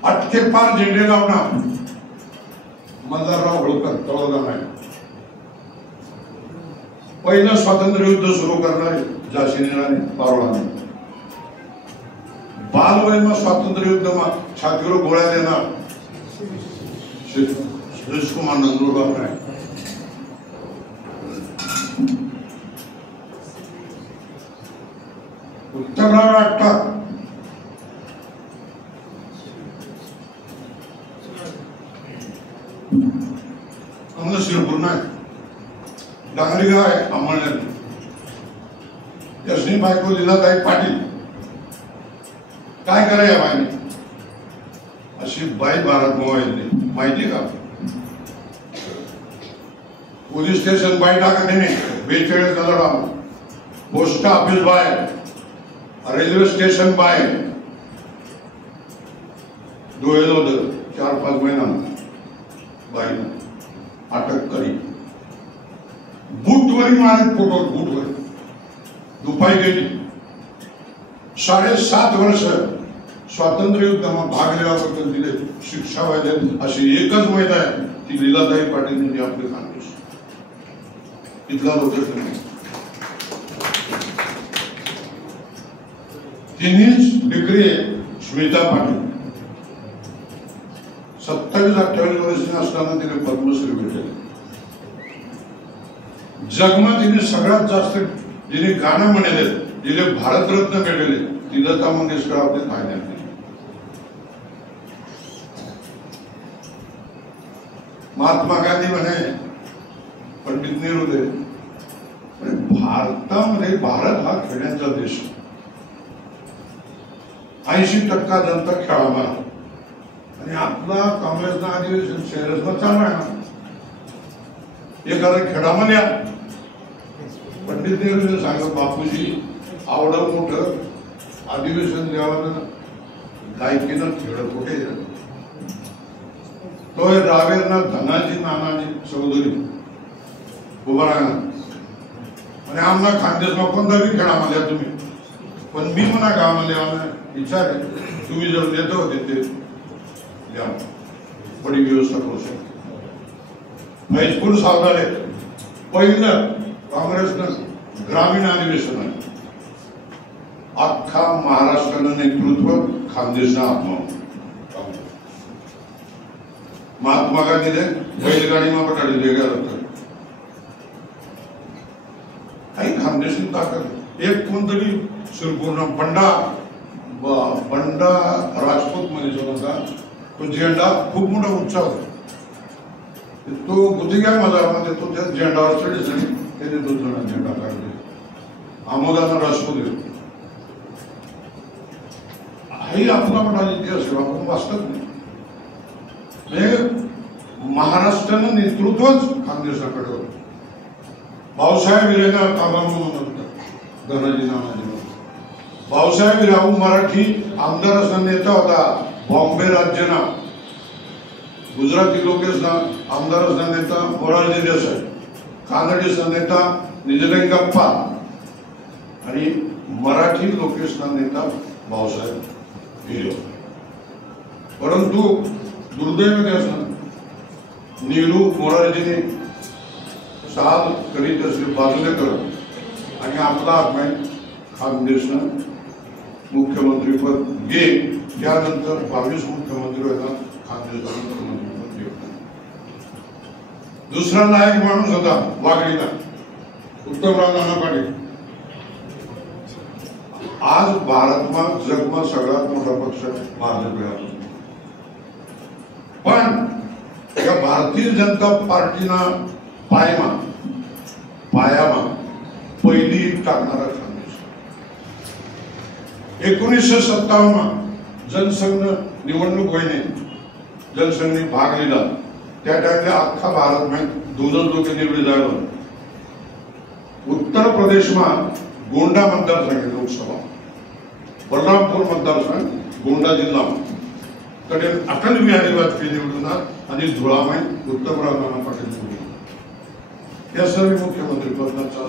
अटके पार झेंडे लावणार. मल्हारराव होळकर तळोदा नाही. पहिलं स्वातंत्र्य युद्ध सुरू करणारे झाशीने राणी पारोळाने. बालवयमा स्वातंत्र्य युद्ध छातीवर गोळ्या देणार सुरेशकुमार नंदुरबार नाही. उत्तरराव आटपाट, शिरपूर नाही. डांगरी गाव आहे अंमळनेर. यशनी बायको लीलाताई पाटील. काय करायला बाईने अशी बाई भारत मोबाईल माहिती का? पोलीस स्टेशन बाई टाकत नाही. 42 लढा. Post office by, railway station by. डोळे होतं 4-5 महिना बाई अटक करी. बूटवरी मारत फोटो बूटवर दुपाई गेली. 7.5 वर्ष स्वातंत्र्य युद्धात भाग घेण्याबद्दल दिले शिक्षा व्हायचे. अशी एकच महिला आहे ती लीलाताई पाटील म्हणजे आपले काँग्रेस इथला लोक. तिन्हीच डिग्री स्मिता पाटील. 27-28 वर्षांनी असताना तिने पद्मश्री भेटले. जगमा तिने सगळ्यात जास्त जिने गाणं म्हणले जिने भारतरत्न भेटले ती लता मंगेशकर आपले फायद्यात. महात्मा गांधी म्हणे, पंडित नेहरू दे भारतामध्ये भारत हा खेड्यांचा देश. 80% जनता खेळामा आणि आपला काँग्रेसना अधिवेशन शहरात चालू आहे ना. एखादा खेळामध्ये पंडित नेहरूने सांगत बापूजी आवड मोठं अधिवेशन द्यावं गायकीनं खेळ कुठे. तो रावेरना धनाजी नानाजी चौधरी उभा राहणार आणि आमना खानदेशमा कोणताही खेळामध्ये तुम्ही. पण मी म्हणा गावामध्ये आम्हाला विचार आहे तुम्ही जर देत होते ते द्या, बडी व्यवस्था करू शकतो. मैसपूर सावधाने पहिलं काँग्रेसनं ग्रामीण अधिवेशन आहे. अख्खा महाराष्ट्रानं नेतृत्व खानदेशना आत्मा. महात्मा गांधीने बैलगाडीमा बटाडी वेगळ्या होतं. काही खानदेशी ताकद एक कोणतरी शिरपूर्ण बंडा राजपूत मध्ये जो होता तो झेंडा खूप मोठा उंचा होता. तो गुतिगा मजामध्ये तो त्या झेंडावर चढले आणि त्याने 2 जण झेंडा काढले. आमोदाना राजपूत हाही आपला मोठा इतिहास आपण वाचतात नाही. महाराष्ट्रानं नेतृत्वच खानदेशाकडे होतं. भाऊसाहेब विरेंद्र कामामा म्हणत धनाजी नानाजी भाऊसाहेब मराठी आमदार असताना नेता होता. बॉम्बे राज्यना गुजराती लोकेशना आमदार असताना नेता मोरारजी देसाई, कानडीचा नेता निजलिंगप्पा आणि मराठी लोकेशना नेता भाऊसाहेब हिरे. परंतु दुर्दैव असं नेहरू मोरारजीने साल करीत असले बाजूला करत आणि आपला आत्मा खानदेशनं मुख्यमंत्रीपद घे. त्यानंतर 22 मुख्यमंत्री होता खानदेशचा मुख्यमंत्रीपद घे. दुसरा नायक माणूस होता वाघडीला उत्तमराव नाना पाटील. आज भारतमा जगमा सगळ्यात मोठा पक्ष भाजप आहे. पण या भारतीय जनता पार्टीना पायामा पहिली टाकणारा खानदेश. 1957 जनसंघ निवडणूक होईने जनसंघने भाग लिहिला. त्या टाइमला अख्खा भारत में 2 लोक निवडले जायला. उत्तर प्रदेशमा गोंडा मतदारसंघ लोकसभा, बलरामपूर मतदारसंघ गोंडा जिल्हा कडे अटल बिहारी वाजपेयी निवडून आणि धुळामाई उत्तमराव नाना पाटील निवडून. या सर्व मुख्यमंत्री पदाचा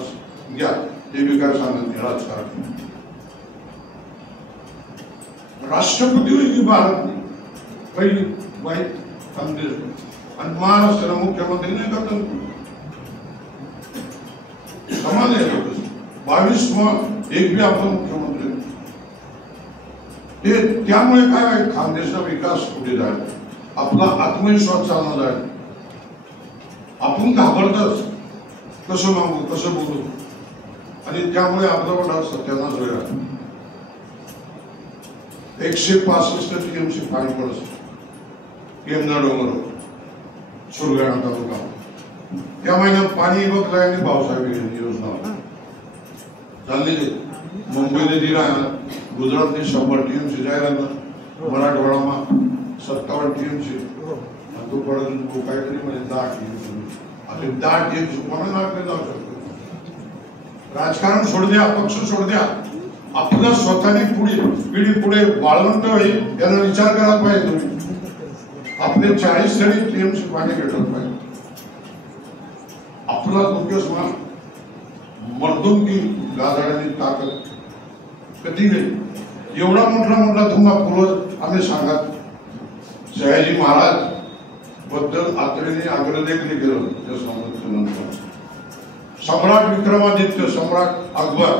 घ्या ते विकास आनंदी राजकारण. राष्ट्रपती होईल भारत पहिली वाईट खानदेश आणि महाराष्ट्राला मुख्यमंत्री नाही करतात. समाज आहे 22 एक बी आपला मुख्यमंत्री. ते त्यामुळे काय खानदेशचा विकास कुठे जाईल, आपला आत्मविश्वास चालणार जाईल. आपण घाबरतच कसं मागू कसं बोलू आणि त्यामुळे आपला मोठा सत्यानाश होईल. 165 टीएमसी पाणी पडत यमुना डोंगर सुरगाणा तालुका. त्या महिन्यात पाणी बघलाय आणि भाऊसाहेब योजना चाललेली. मुंबईला दिला, गुजरातने 100 टीएमसी जायला, मराठवाडा 57 टीएमसी. तो पडत काहीतरी म्हणजे 10 टीएमसी. असे 10 टीएमसी कोणाला आपले जाऊ शकतो. राजकारण सोड द्या, पक्ष सोड द्या, आपल्या स्वतःने पिढी पुढे वाळवंट होईल याचा विचार करायला पाहिजे. तुम्ही आपले 40 तरी टीएमसी पाणी भेटत पाहिजे. आपला फोकस मर्दुमकी गाजाड्याने ताकद कधी नाही. एवढा मोठा धुमा पूर्वज आम्ही सांगत. शहाजी महाराज बद्दल आत्रेने आग्रह देखील केलं. सम्राट विक्रमादित्य, सम्राट अकबर,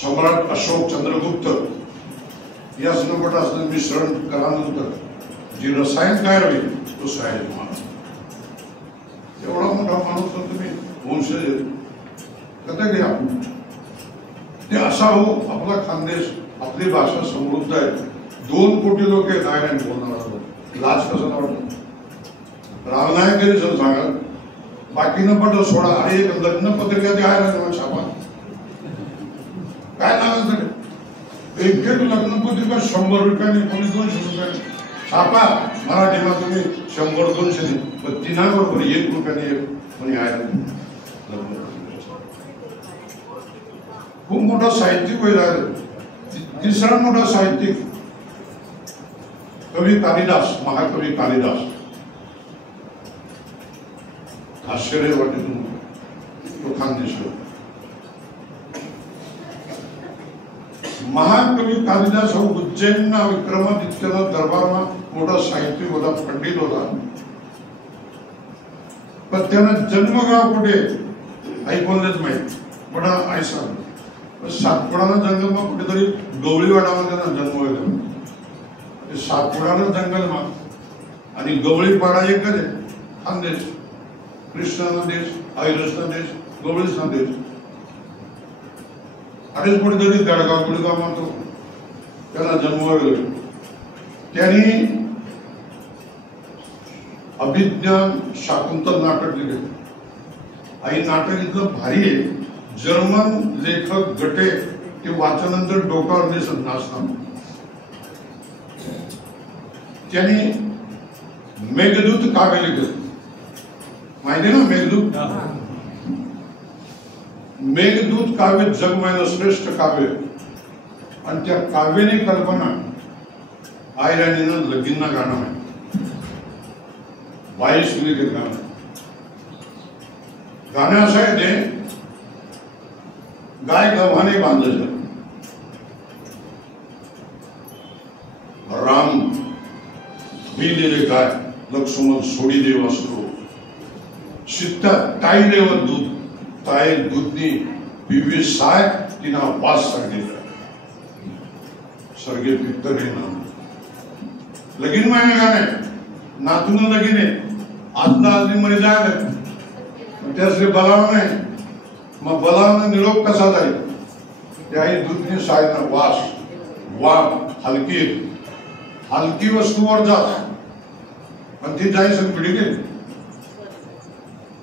सम्राट अशोक चंद्रगुप्त या संकट असं मिश्रण करानंतर जी रसायन तयार होईल तो शहाजी महाराज. एवढा मोठा माणूस तुम्ही वंशज कथा घ्या. ते असा हो आपला खानदेश, आपली भाषा समृद्ध आहे. 2 कोटी लोक आहेत आयरन बोलणार. लाज कसं वाटत रावनायकरी सर सांगा. बाकीनं पण सोडा. अरे एक लग्न पत्रिका ते आयरन छापा काय नाव. एक लग्न पत्रिका 100 रुपयांनी, कोणी 200 रुपयांनी छापा. मराठीमध्ये तुम्ही 100-200 पण 3 बरोबर 1 रुपयाने कोणी आयरन. खूप मोठा साहित्यिक होईल. तिसरा मोठा साहित्यिक कवी कालिदास, महाकवी कालिदास. आश्चर्य वाटे तो खानदेश्वर. महाकवी कालिदास हा उज्जैनना विक्रमादित्यना दरबारमा मोठा साहित्यिक होता, पंडित होता. पण त्यानं जन्मगाव कुठे ऐकवलंच माहित. बडा ऐसा सातपुडाना जंगलमा कुठेतरी गवळीवाडामध्ये त्याचा जन्म होईल. सातपुडाना जंगलमा आणि गवळीपाडा एकच आहे. खानदेश, कृष्णा देश, ऐरसना देश, गवळीचा देश. अरेच कुठेतरी गडगाव गुडगाव म्हणतो त्याला जन्म होईल. त्यांनी अभिज्ञान शाकुंतल नाटक लिहिले. आई नाटक इतकं भारी आहे. जर्मन लेखक गटे ते वाचनानंतर डोक्यावर दिसत नाचतात. त्यांनी मेघदूत काव्य लिहिलं. माहिती ना मेघदूत. मेघदूत काव्य जगमायला श्रेष्ठ काव्य. आणि त्या काव्याने कल्पना आयराणीनं लगीन गाणं आहे, बाई सुनील गाणं. गाणं असं आहे ते, गाय गव्हाने बांधलं राम दिले गाय लक्ष्मण सोडी देव असतो सीता ताई देव दूध ताई दूधनी पिवी साय तिना वास सांगितला सर्गे पित्तर हे नाम लगीन मायने गाणे नातून लगीन आहे आजला आजली मध्ये जायला त्यासले बलाव नाही मग बलावनं निरोप कसा जाईल त्याही दूधनी सायना वास वाघ हलकी हलकी वस्तूवर जात आणि ती जायचं पिढी गेली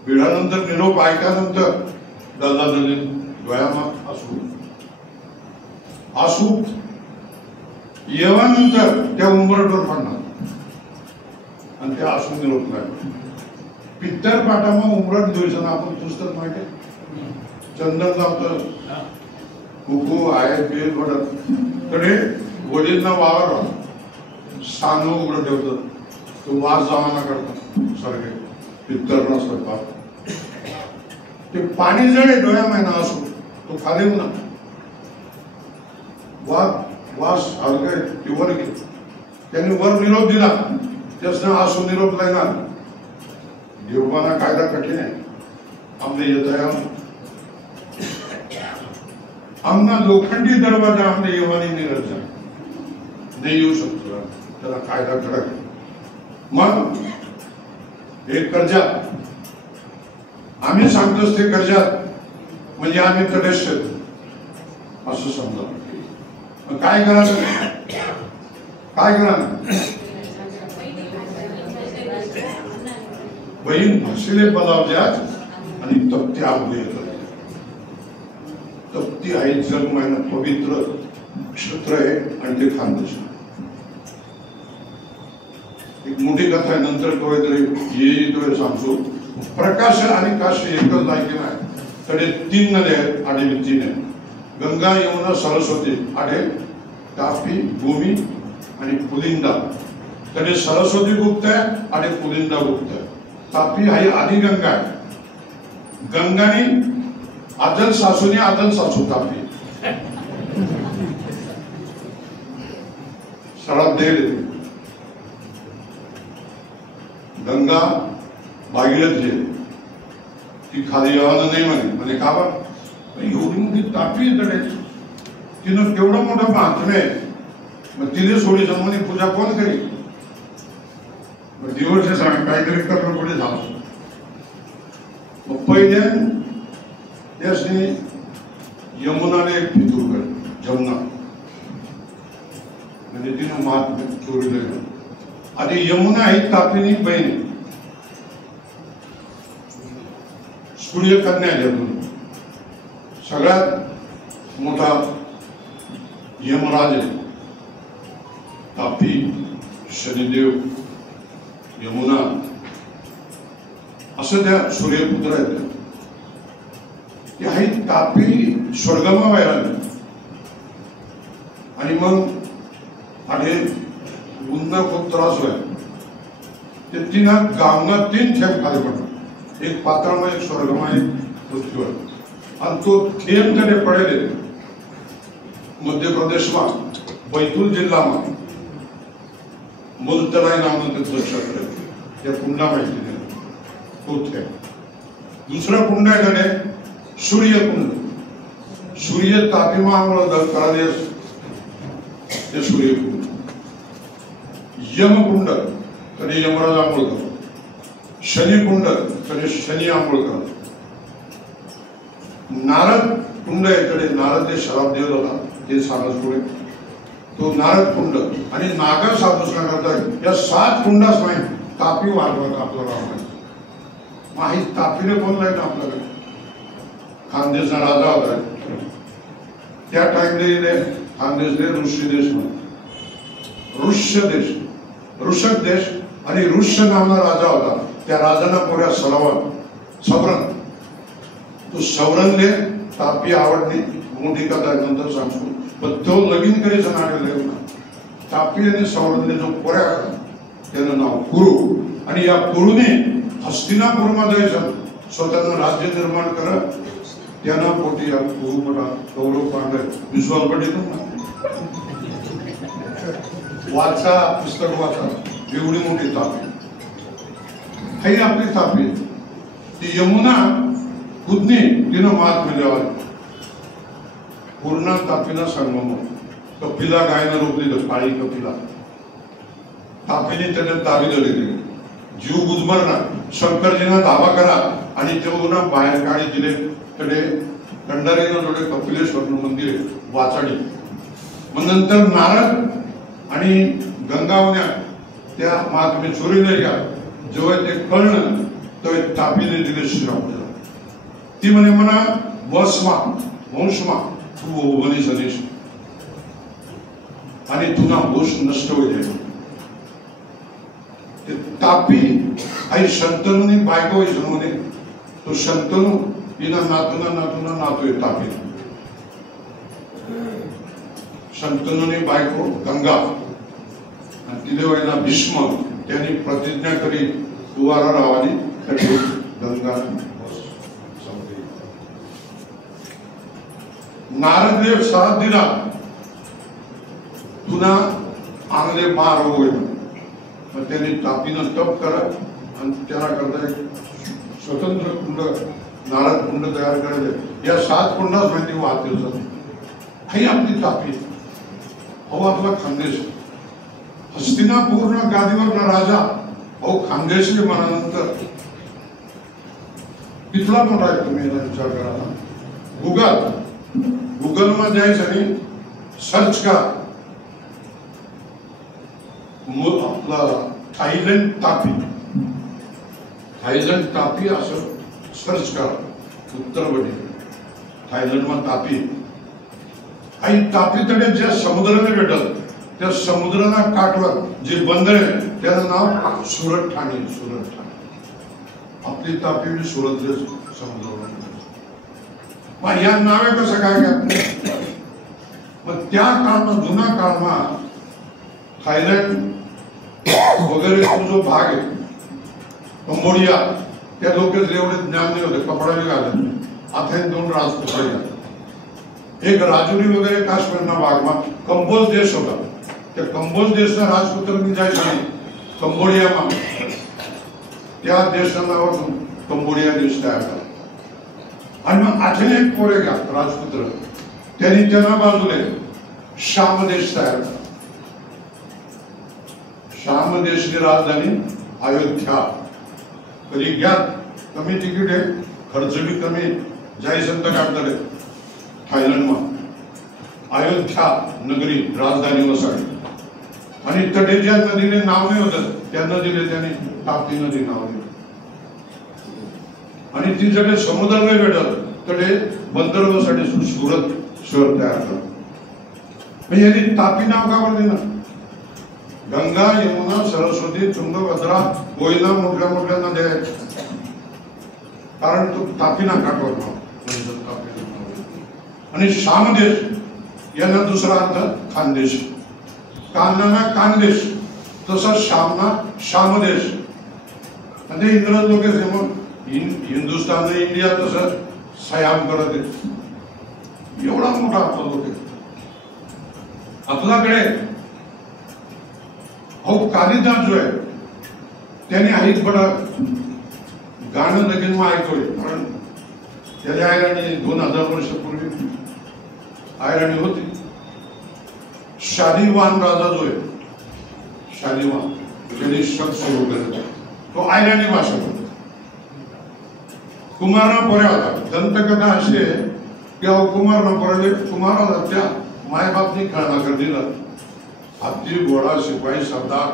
पिढ्यानंतर निरोप ऐकानंतर दल्ला दल्ली डोळ्यामा असू असू येवानंतर त्या उंबरटवर पडणार आणि त्या असू निरोप नाही पित्तर पाठामा उंबरट दिवसानं आपण पुस्तक माहिती चंदन लावतं कुकू आहेत बेल पडत कडे वडीलना वावर सांग उघडं ठेवतात तो वास जमाना करतात सारखे पित्तर नसतात ते पाणी जळे डोळ्या महिना असो तो खाली ना वास हलके ते वर गेले त्यांनी वर निरोप दिला त्यासनं असो निरोप लागणार देवबाना कायदा कठीण आहे आमने येत आहे आमना लोखंडी दरवाजा आमने येवानी निघायचा नाही येऊ शकतो त्याला कायदा कडक मग एक कर्जात आम्ही सांगतोच ते कर्जात म्हणजे आम्ही तटस्थ असं समजा मग काय करायचं काय करा बहीण भाषेले बलावल्यात आणि तप्ती आंबे येतात तप्ती आहे जन्म आहे ना पवित्र क्षेत्र आहे आणि ते खानदेश एक मोठी कथा आहे नंतर कवयित्री सांगतो प्रकाश आणि काशी एकच लायकी नाही कडे 3 नद्या आहेत आणि 3 आहेत गंगा यमुना सरस्वती आठे तापी भूमी आणि पुलिंदा कडे सरस्वती गुप्त आहे आणि पुलिंदा गुप्त आहे तापी ही आधी गंगा आहे गंगानी आदल सासूने आदल सासू तापी सरात दे गंगा भागीरथ जे ती खाली यावं नाही म्हणे का बा एवढी मोठी तापी आहे तिनं केवढं मोठं महात्म्य आहे मग तिने सोडी जमवणी पूजा कोण करी दिवस सांग काहीतरी करणं पुढे झालं मग पहिले त्यासनी यमुनाने फितूर कर जमुना म्हणजे तिनं महात्म्य चोरी आधी यमुना ही तापीनी बहीण सूर्यकन्या जगून सगळ्यात मोठा यमराज आहे तापी शनिदेव यमुना असं त्या सूर्यपुत्र आहेत की ही तापी स्वर्गमा व्हायला आणि मग आणि उन्हा खूप त्रास व्हाय ते तिना गावना 3 थेंब खाली पडतात एक पाताळमा एक स्वर्गमा एक पृथ्वीवर आणि तो थेंब कडे पडेल मध्य प्रदेशमा बैतूल जिल्हामा मुलतराय नावानं ते नक्षत्र त्या कुंडा माहिती नाही तो थेंब दुसरा कुंड आहे कडे सूर्यकुंड सूर्य तापीमामुळे करादेश ते सूर्यकुंड यमकुंड कधी यमराज आंघोळ करतो शनिकुंड कधी शनी आंघोळ करतो नारद कुंड आहे कडे नारद ते शराब देव होता ते सांगत पुढे तो नारद कुंड आणि नागा साधूसना करता या 7 कुंडाच नाही तापी वाढवत आपल्याला माही तापीने कोण नाही आपल्याकडे खानदेशचा राजा होता त्या टाइमले खानदेशले ऋषी देश म्हणून ऋष्य देश ऋषभ देश आणि ऋष्य नावाचा राजा होता त्या राजाना पुऱ्या सवरण तो सवरणले तापी आवडली मोठी कथा नंतर सांगतो. पण तो लगीन करायचं नाटक ना तापी आणि सौरभने जो पोऱ्या त्यानं नाव कुरु. आणि या कुरुने हस्तिनापूरमा जायचं स्वतःनं राज्य निर्माण करत त्यांना पोटी या कुरुपटा गौरव पांढरे विश्वास पटेल ना वाचा पुस्तक वाचा एवढी मोठी तापी ही आपली तापी. ती यमुना खुदनी तिनं मात मिळाली पूर्ण तापीला संगम कपिला गायनं रोखली तर काळी कपिला तापीने त्याने ताबी दिली जीव गुदमरना शंकरजीना दावा करा आणि तेव्हा बाहेर काळी दिले कडे कंडारीनं जोडे कपिलेश्वर मंदिर वाचाडी. मग नंतर नारद आणि गंगावण्या त्या महात्मे चोरीने घ्या जेव्हा ते कळलं तेव्हा तापीने दिले श्राप दिला. ती म्हणे म्हणा वसमा वंशमा तू बनी सदेश आणि तुला वंश नष्ट होईल. तापी आई शंतनूनी बायको म्हणे तो शंतनू हिना नातूना नातोय तापी. शंतनूनी बायको गंगा आणि तिथे व्हायला भीष्म त्यांनी प्रतिज्ञा करी दुवारा रावानी तरी गंगा. नारददेव साथ दिला तुला आंगले मार होईल. त्यांनी तापीनं तप करत आणि त्याला करता एक स्वतंत्र कुंड नारद कुंड तयार करायचे. या 7 कुंडाच माहिती वाहते ही आपली तापी. हो आपला खानदेश हस्तिनापूर्ण गादीवर राजा हो खानदेशने म्हणानंतर कितला मोठा आहे तुम्ही विचार करा. गुगल मध्ये जायचं आणि सर्च करा आपला थायलंड तापी असं सर्च करा. उत्तरवडी थायलंड मध्ये तापी आणि तापी तडे ज्या समुद्राने भेटल त्या समुद्राला काठवर जे बंदर आहे त्याचं नाव सुरत ठाणे. आपली तापी मी सुरत समुद्रावर. मग या नावे कसं काय काय मग त्या काळात जुना काळमा थायलंड वगैरे तो जो भाग आहे कंबोडिया त्या लोकांचे एवढे ज्ञान नाही होते कपडा बी घालत. आता 2 राजपुत्र एक राजुरी वगैरे काश्मीरना भागमा कंबोज देश होता. त्या कंबोज देशना राजपुत्र मी जायचं कंबोडियामा त्या देशावर कंबोडिया देश तयार झाला. आणि मग आठवण एक पोरे घ्या राजपुत्र त्यांनी त्यांना बाजूले शाम देश तयार झाला. शाम देशची राजधानी अयोध्या. कधी घ्या कमी तिकीट आहे खर्च बी कमी जायचं तर काढतले थायलंड मा अयोध्या नगरी राजधानी वसाडी. आणि तटेच्या नदीने नाव नाही होतं त्या नदीने त्यांनी ताप्ती नदी नाव दिलं. आणि ती जडे समुद्र नाही भेटत तडे बंदरसाठी सुरत शहर तयार करत. म्हणजे यांनी तापी नाव का बरं दिलं. गंगा यमुना सरस्वती तुंगभद्रा कोयना मोठ्या मोठ्या नद्या आहेत कारण तो तापीना काठवर नाव. आणि शामदेश यांना दुसरा अर्थ खानदेश. कान्हाना कानदेश तसा शामना शामदेश. आणि ते इंग्रज लोक हिंदुस्थान इंडिया तसं सयाम करत एवढा मोठा आपला लोक आपल्याकडे. अहो कालिदास जो आहे त्याने आईच बडा गाणं लगीन मग ऐकतोय कारण त्याच्या आयराणी 2000 वर्षापूर्वी आयराणी होती. शालिवान राजा जो आहे शालिवान त्याने शब्द सुरू केला तो आयराणी भाषा होता. कुमारना पोऱ्या होता. दंतकथा अशी आहे की अहो कुमारना पोऱ्याले कुमाराला त्या मायबापनी खेळणा कर दिला. हाती घोडा शिपाई सरदार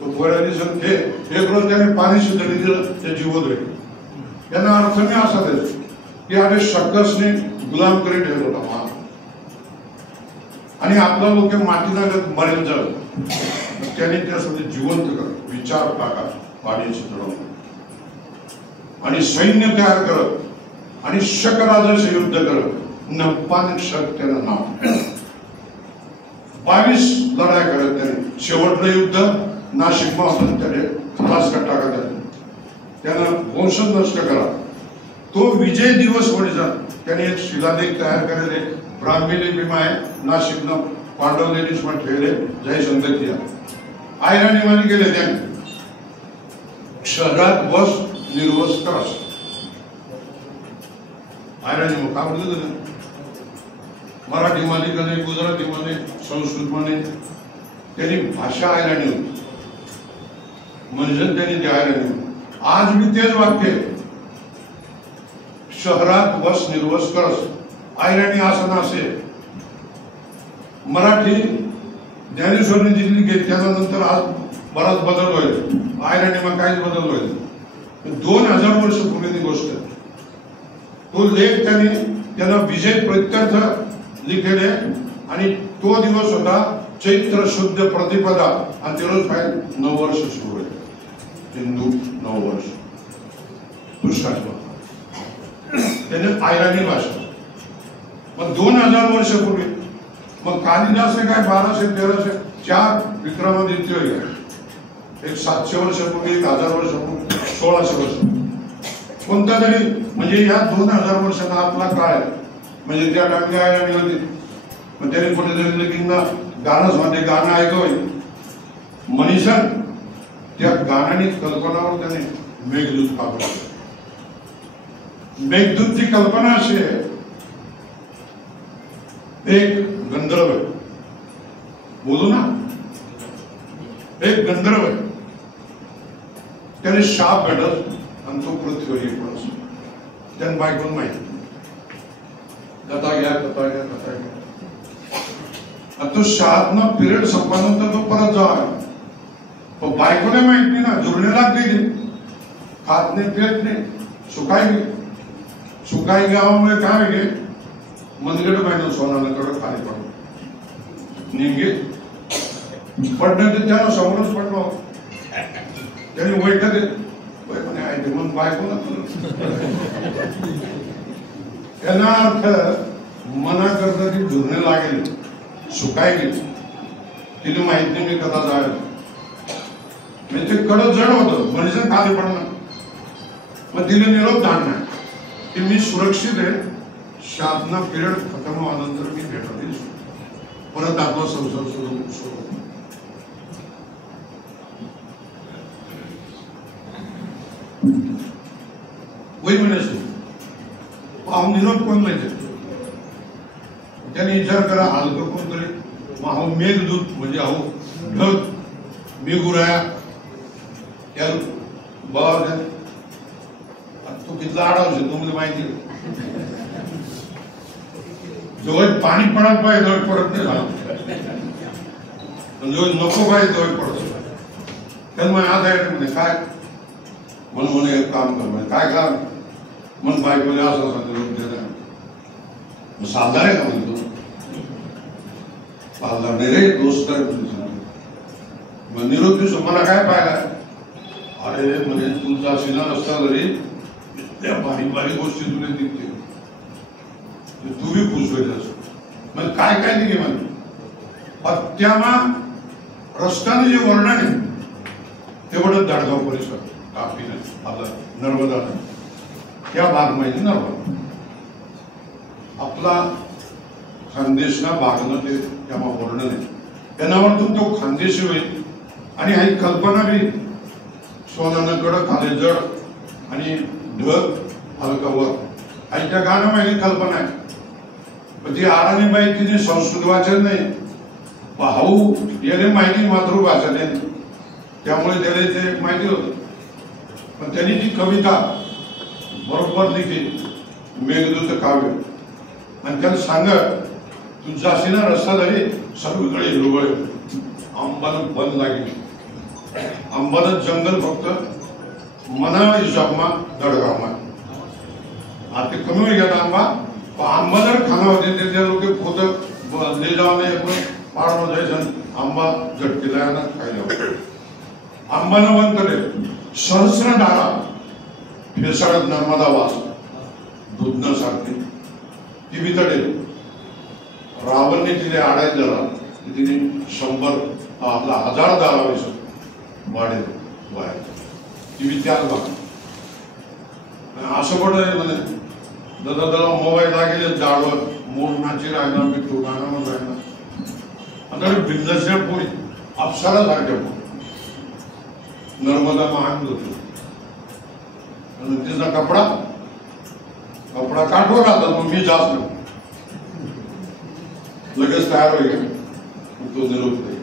तो पोऱ्याने सांगते एक रोज त्याने पाणी शिदडी दिलं त्या जीवत रे. यांना अर्थ नाही असा द्यायचा की अरे शक्कसने गुलाम करी ठेवला होता मा आणि आपला लोक मातीना मरेल झालं. त्याने त्यासाठी जिवंत करत विचार टाका पाण्याची चढवून आणि सैन्य तयार करत आणि शक राजाशी युद्ध करत न पानक्षक त्यानं नाव 22 लढाई करत त्याने शेवटलं युद्ध नाशिकमा होतं त्याने खलास कट्टा का त्यानं वंशज नष्ट करा तो विजय दिवस म्हणजे त्याने एक शिलालेख तयार केलेले ब्राह्मी लिपीमा आहे नाशिकनं पांडव लेडीजमा ठेवले जय संगतिया आयराणीमानी गेले त्याने शहरात बस निर्वस करस आयराणी मग का म्हणलं मराठी माने कने गुजराती माने संस्कृत माने त्यांनी भाषा आयराणी होती म्हणजे त्यांनी ते आयराणी आज मी तेच वाक्य शहरात वस निर्वस करस आयराणी असं नसे मराठी ज्ञानेश्वरने दिली घेत त्यानंतर आज बराच बदल होईल आयराणी मग काहीच बदल होईल 2000 वर्षापूर्वीची गोष्ट तो लेख त्यानं विजय प्रत्यर्थ लिखले आणि तो दिवस होता चैत्र शुद्ध प्रतिपदा आणि ते रोज काय 9 वर्ष सुरू आहे हिंदू 9 वर्ष पुष्कळ त्याने आयराणी भाषा मग 2000 वर्षापूर्वी मग कालिदास काय 1200 4 विक्रमादित्य होईल एक 700 वर्षापूर्वी 1000 वर्षापूर्वी 1600 वर्ष कोणता तरी म्हणजे या 2000 वर्षाचा आपला काळ आहे म्हणजे त्या टाइमला आयराणी होती मग त्याने कुठेतरी लगींना गाणंच म्हणजे गाणं ऐकवय मनीषन त्या गाण्याने कल्पनावर त्याने मेघदूत काढलं मेघदूतची कल्पना अशी आहे एक गंधर्व आहे बोलू ना एक गंधर्व आहे त्याने शाप भेटत आणि तो पृथ्वीवर येतो त्याने बायकोन माहिती कथा घ्या तो शाळेतनं पिरियड संपल्यानंतर तो परत जावा बायकोने माहित नाही ना जुळणे लागली खात नाही पित नाही सुकाई गावामुळे काय वेगळे मनगड पाहिजे सोनाकडे खाली पडलो निघे पडणं ते त्यानं समोरच पडलो त्यांनी वाईट म्हणे आहे म्हणून बायको त्यांना अर्थ मना करता ती जुळणे लागेल सुकाय गेली तिला माहित नाही मी कथा जायला म्हणजे ते कडक जड होतं म्हणजे खाली पडणं मग तिला निरोप धाडणार की मी सुरक्षित आहे शासना पिरियड खतम व्हानंतर मी भेटत येईल परत आपला संसार सुरू वही म्हणायचं पाहून निरोप कोण नाही त्याने विचार करा हलकं कोण करे अहो मेघदूत म्हणजे अहो ढग मी गुराया त्या बाबा तू कितला आडावशील तुम्हाला माहिती जवळ पाणी पडायला पाहिजे जवळ पडत नाही झालं जवळ नको पाहिजे जवळ पडत त्याला मग आज आहे म्हणजे काय म्हणून म्हणे एक काम कर म्हणजे काय काम म्हणून बायकोने असं सांगितलं साधणार आहे का म्हणतो साधणार नाही रे दोस्त मग निरोप दिवस मला काय पाहिला अरे म्हणजे तुमचा सिना नसता जरी इतक्या बारीक बारीक गोष्टी तुला दिसते तू बी खुश होईल मग काय काय नाही म्हणजे त्यामा रस्त्याने जे वर्णन आहे तेवढं दाडगाव परिसर काफी नाही आपला नर्मदा त्या भाग माहिती नर्मदा आपला खानदेशना भागनं ते तेव्हा वर्णन आहे त्यानावरतून तो खानदेशी होईल आणि ही कल्पना बी सोनानकडं खाली जड आणि ढग हलकावर आणि त्या गाणं माहिती कल्पना आहे पण ती आराणीबाई तिने संस्कृत वाचन नाही भाऊ याने माहिती मातृभाषा नाही त्यामुळे त्याला ते माहिती होत पण त्यांनी ती कविता बरोबर लिखली मेघदूत काव्य आणि त्याला सांग तू जाशी ना रस्ता झाली सगळीकडे हिरवळ आंबानं बंद लागली आंबानं जंगल फक्त मना हिशोबमा दडगावमा आता कमी होईल गेला आंबा जर खाना होते त्या लोक पोत ले जावं पाडव जायचं आंबा झटकेला खायला आंबानं बंद करे सहस्र डाळा फेसाळत नर्मदा वास दूधनं सारखी ती बितडे रावणने तिने आडायत झाला तिने 100 आपला 1000 दारावेस वाढेल बाहेर ती बी त्याच भाग असं पडलं म्हणे दादा मोबाईल लागेल झाडवर मोडण्याची राहिला मी टोकाना राहिला आता बिंदस्या पोरी अप्सरा सारख्या नर्मदा महान होतो आणि तिचा कपडा काठवर राहतात मग मी जास्त नाही लगेच तयार होईल तो निरोप दे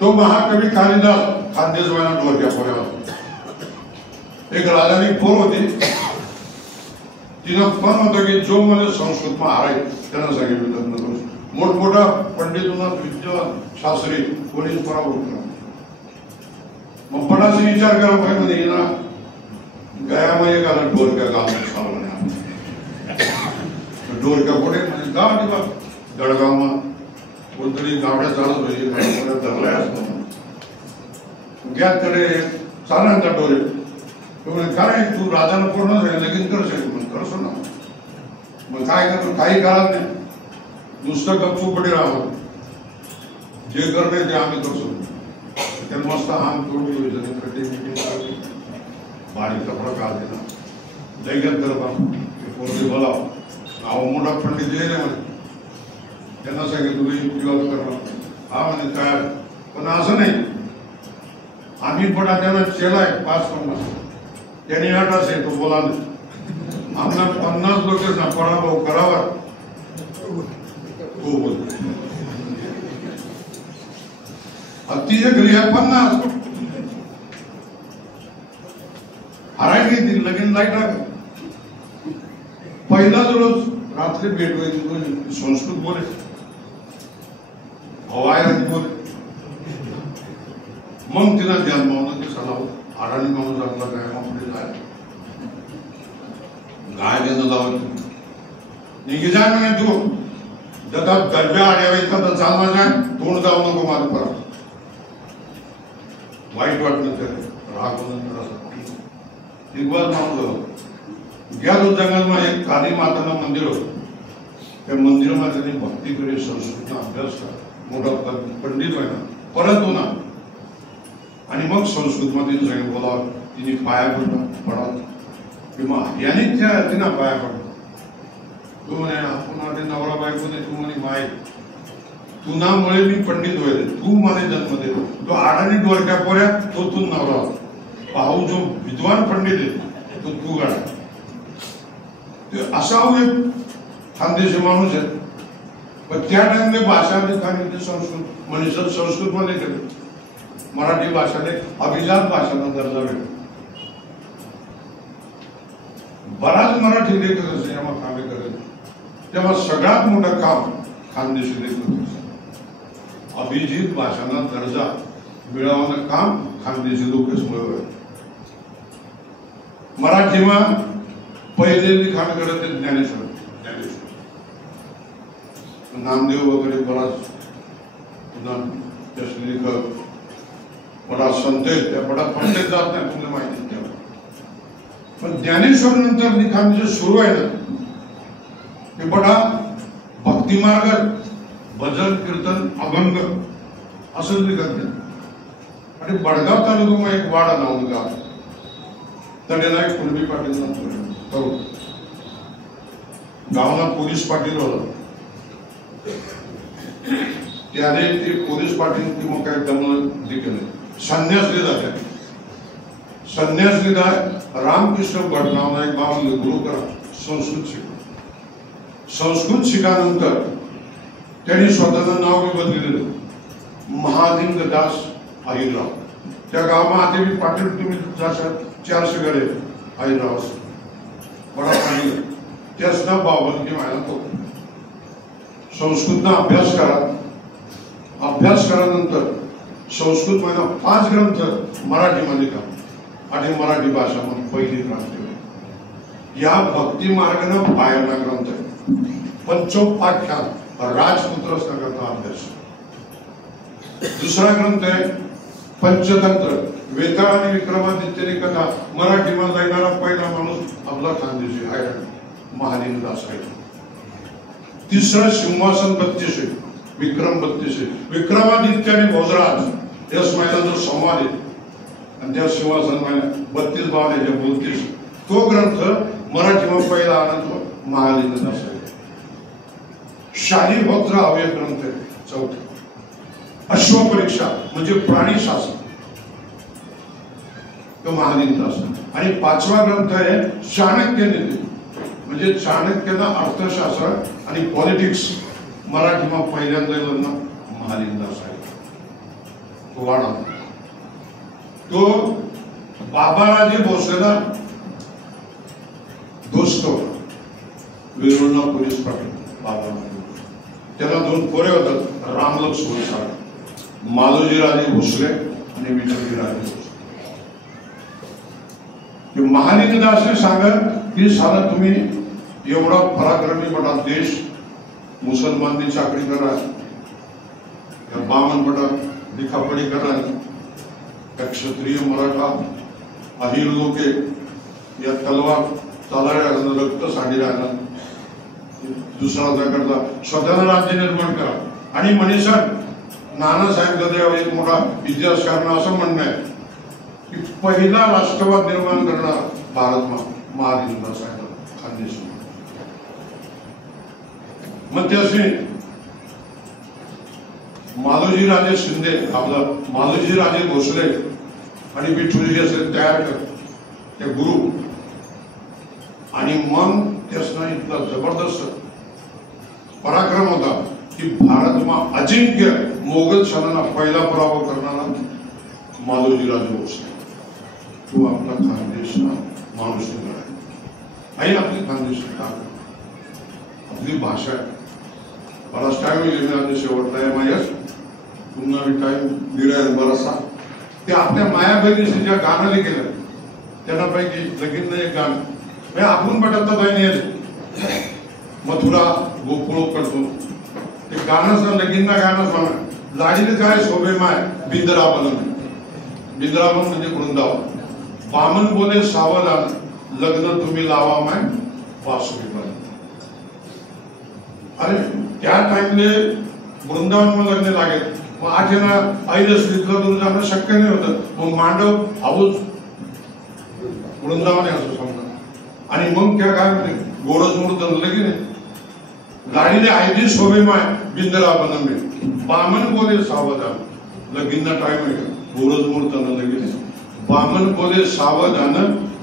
तो महाकवी कालिदास खानदेशवाना डोरक्या पोऱ्यावर एक राजानी पोर होती तिनं पण होतं की जो मला संस्कृत में हाराय त्यांना सांगितलं लग्न करू मोठमोठा पंडितों विद्वान शास्त्री कोणीच पराभव केला मग पणाशी विचार करा पाहिजे म्हणजे ना गयामध्ये का डोरक्या गाव डोरक्या पुढे म्हणजे गाव आणि बा गडगाव कोणतरी गावड्या चालत होती धरलाय असतो गॅसकडे चालणार त्या डोरे काय तू राजाला पूर्ण लगीन करशील मग करसो ना मग काय करतो काही काळात नाही नुसतं गप्पूपडी राहतो जे करणे ते आम्ही करतो त्या मस्त आम तोडली बारीक कपडा काढ दिला दैगत करता बोला नाव मोठा पंडित जे नाही म्हणे त्यांना सांगितलं विवाह करणार हा म्हणे काय पण असं नाही आम्ही पण त्यांना चेलाय 5-50 त्यांनी 8 असेल तो बोला आम्हाला 50 लोक पराभव करावा तो बोल तिच्या घरी 50 हराय घेतली लगीन लाईट राख पहिलाच रोज रात्री भेट व्हायची संस्कृत बोले हवाई बोले मग तिला ध्यान मावलं की सलाव आडाणी माणूस आपला गायमापुढे जाय गाय देणं जावं निघी जाय म्हणे तू जदा गरब्या आड्या तर चालणार नाही तोंड जाऊ नको माझं परत वाईट वाटलं तर राग एक बार माणूस गेलो जंगलमध्ये एक काली माताना मंदिर होतं त्या मंदिरामध्ये त्यांनी भक्ती करे संस्कृतचा अभ्यास करा मोठा पंडित व्हायला परत हो ना आणि मग संस्कृतमध्ये सांगितलं बोलावं तिने पाया पडावं किंवा याने तिनं पाया पडलं तू म्हणे आपण नवरा बायको नाही तू म्हणे माय तुनामुळे मी पंडित होईल तू मला जन्म दे तो आडाणी डोरक्या पोऱ्या तो तू नवरा पाहू जो विद्वान पंडित आहे तो तू गाडा असा खानदेशी माणूस आहे पण त्या टाइमला भाषा खानदेशी संस्कृत मनुष्य संस्कृत मध्ये केलं मराठी भाषाने अभिजात भाषांना दर्जा भेटतो बराच मराठी लेखक असे जेव्हा कामे करत तेव्हा सगळ्यात मोठं काम खानदेशी लेखक अभिजित भाषांना दर्जा मिळवणं काम खानदेशी लोकच मिळवलं मराठीमा पहिले लिखाण करत ज्ञानेश्वर नामदेव वगैरे बराच लेखक बडा संत त्या बडा पंडित जात नाही तुम्हाला माहिती तेव्हा पण ज्ञानेश्वर नंतर लिखाण जे सुरू आहे ना ते बडा भक्तिमार्ग भजन कीर्तन अभंग असं लिखत नाही आणि बडगाव तालुका एक वाडा नाव गाव तडेला एक कुणबी पाटील करू गावाला पोलीस पाटील होता त्याने ते पोलीस पाटील किंवा काय दमन केलं संन्यास लिहिला संन्यास लिहिला रामकृष्ण भट नावाला एक गाव गुरु करा संस्कृत शिका संस्कृत शिकानंतर त्यांनी स्वतःचं नाव बी बदललेलं महालिंग दास आईराव त्या गावात आता पाटील तुम्ही जशा 400 घरे आईराव बडा पाणी त्यासना बावनगी व्हायला तो संस्कृतचा अभ्यास करानंतर संस्कृत मध्ये 5 ग्रंथ मराठीमध्ये का आणि मराठी भाषा म्हणून पहिली क्रांती या भक्ती मार्गाने बाहेरला ग्रंथ आहे पंचोपाख्यान राजपुत्र सगळ्याचा अभ्यास दुसरा ग्रंथ आहे पंचतंत्र वेताळ आणि विक्रमादित्यने कथा मराठीमध्ये जाणारा पहिला माणूस आपला खानदेशी आहे महालिंग दास आहे तिसरं सिंहासन 32 आहे, विक्रम 32 आहे. विक्रमादित्य आणि भोजराज या महिन्यांचा संवाद आहे आणि त्या सिंहासन महिन्यात 32 बावल्याच्या 32 तो ग्रंथ मराठीमध्ये पहिला आनंद महालिंगदास आहे. शाही होत्र हवे ग्रंथ आहे. चौथा अश्वपरीक्षा म्हणजे प्राणीशास्त्र तो महालिंगदास. आणि पाचवा ग्रंथ आहे चाणक्य नीती म्हणजे चाणक्यना अर्थशास्त्र आणि पॉलिटिक्स मराठीमध्ये पहिल्यांदा महालिंगदास आहे. तो वाडा तो बाबाराजे भोसलेला दोस्त वेरूळला पोलीस पाटील बाबा. त्याला 2 पोरे होतात, रामलक्ष्मण साळे, मालोजीराजे भोसले आणि विठ्ठलजीराजे भोसले. महालिंगदास सांगत की साला तुम्ही एवढा पराक्रमी मोठा देश मुसलमाननी चाकरी करा, बामन मोठा लिखापडी करा, क्षत्रिय मराठा अहिर लोके या तलवार चालाड्या रक्त सांडी राहणार, दुसरा करता स्वतःला राज्य निर्माण करा. आणि मनीषा नानासाहेब गद्रेव एक मोठा इतिहासकार असं म्हणणं आहे की पहिला राष्ट्रवाद निर्माण करणारा भारत महालिंगदास आहे खानदेश. मग ते असे मालोजीराजे शिंदे आपला मालोजीराजे भोसले आणि विठ्ठलजी असे तयार कर ते गुरु. आणि मग त्यासना इतका जबरदस्त पराक्रम होता की भारतમાં अजिंक्य मोगल शाहांना पहिला पराभव करणारा मालोजीराजे भोसले. तो आपला खानदेशना माणूस आहे. आपली खानदेश आपली भाषा आहे. बराच टाइम येईल शेवटला आहे मायास पुन्हा मी टाइम दिलाय बराचसा. ते आपल्या माया बहिणीशी ज्या गाणं केलं त्यांनापैकी लगीन एक गाणं आपण पटत बहिणी मथुरा गोकुळ करतो ते गाणं लगीनना गाणं म्हणा. लाडीने काय शोभे माय बिंदराबन. बिंदराबन म्हणजे वृंदावन. बामन बोले सावधान लग्न तुम्ही लावा माय वासुकी बन. अरे त्या टाइमले वृंदावन में लग्न लागेल. मग आठेना आईला श्रीकृष्ण दूर जाणं शक्य नाही होतं. मग मांडव हाऊस वृंदावन आहे असं समजा. आणि मग त्या काय म्हणते गोरज मूर्त लगीन गाडीने आयदी शोभे माय बिंदरा बनवले. बामन बोले सावधान लगीनना टाइम आहे गोरज मूर्त लगीन. बामन बोले सावधान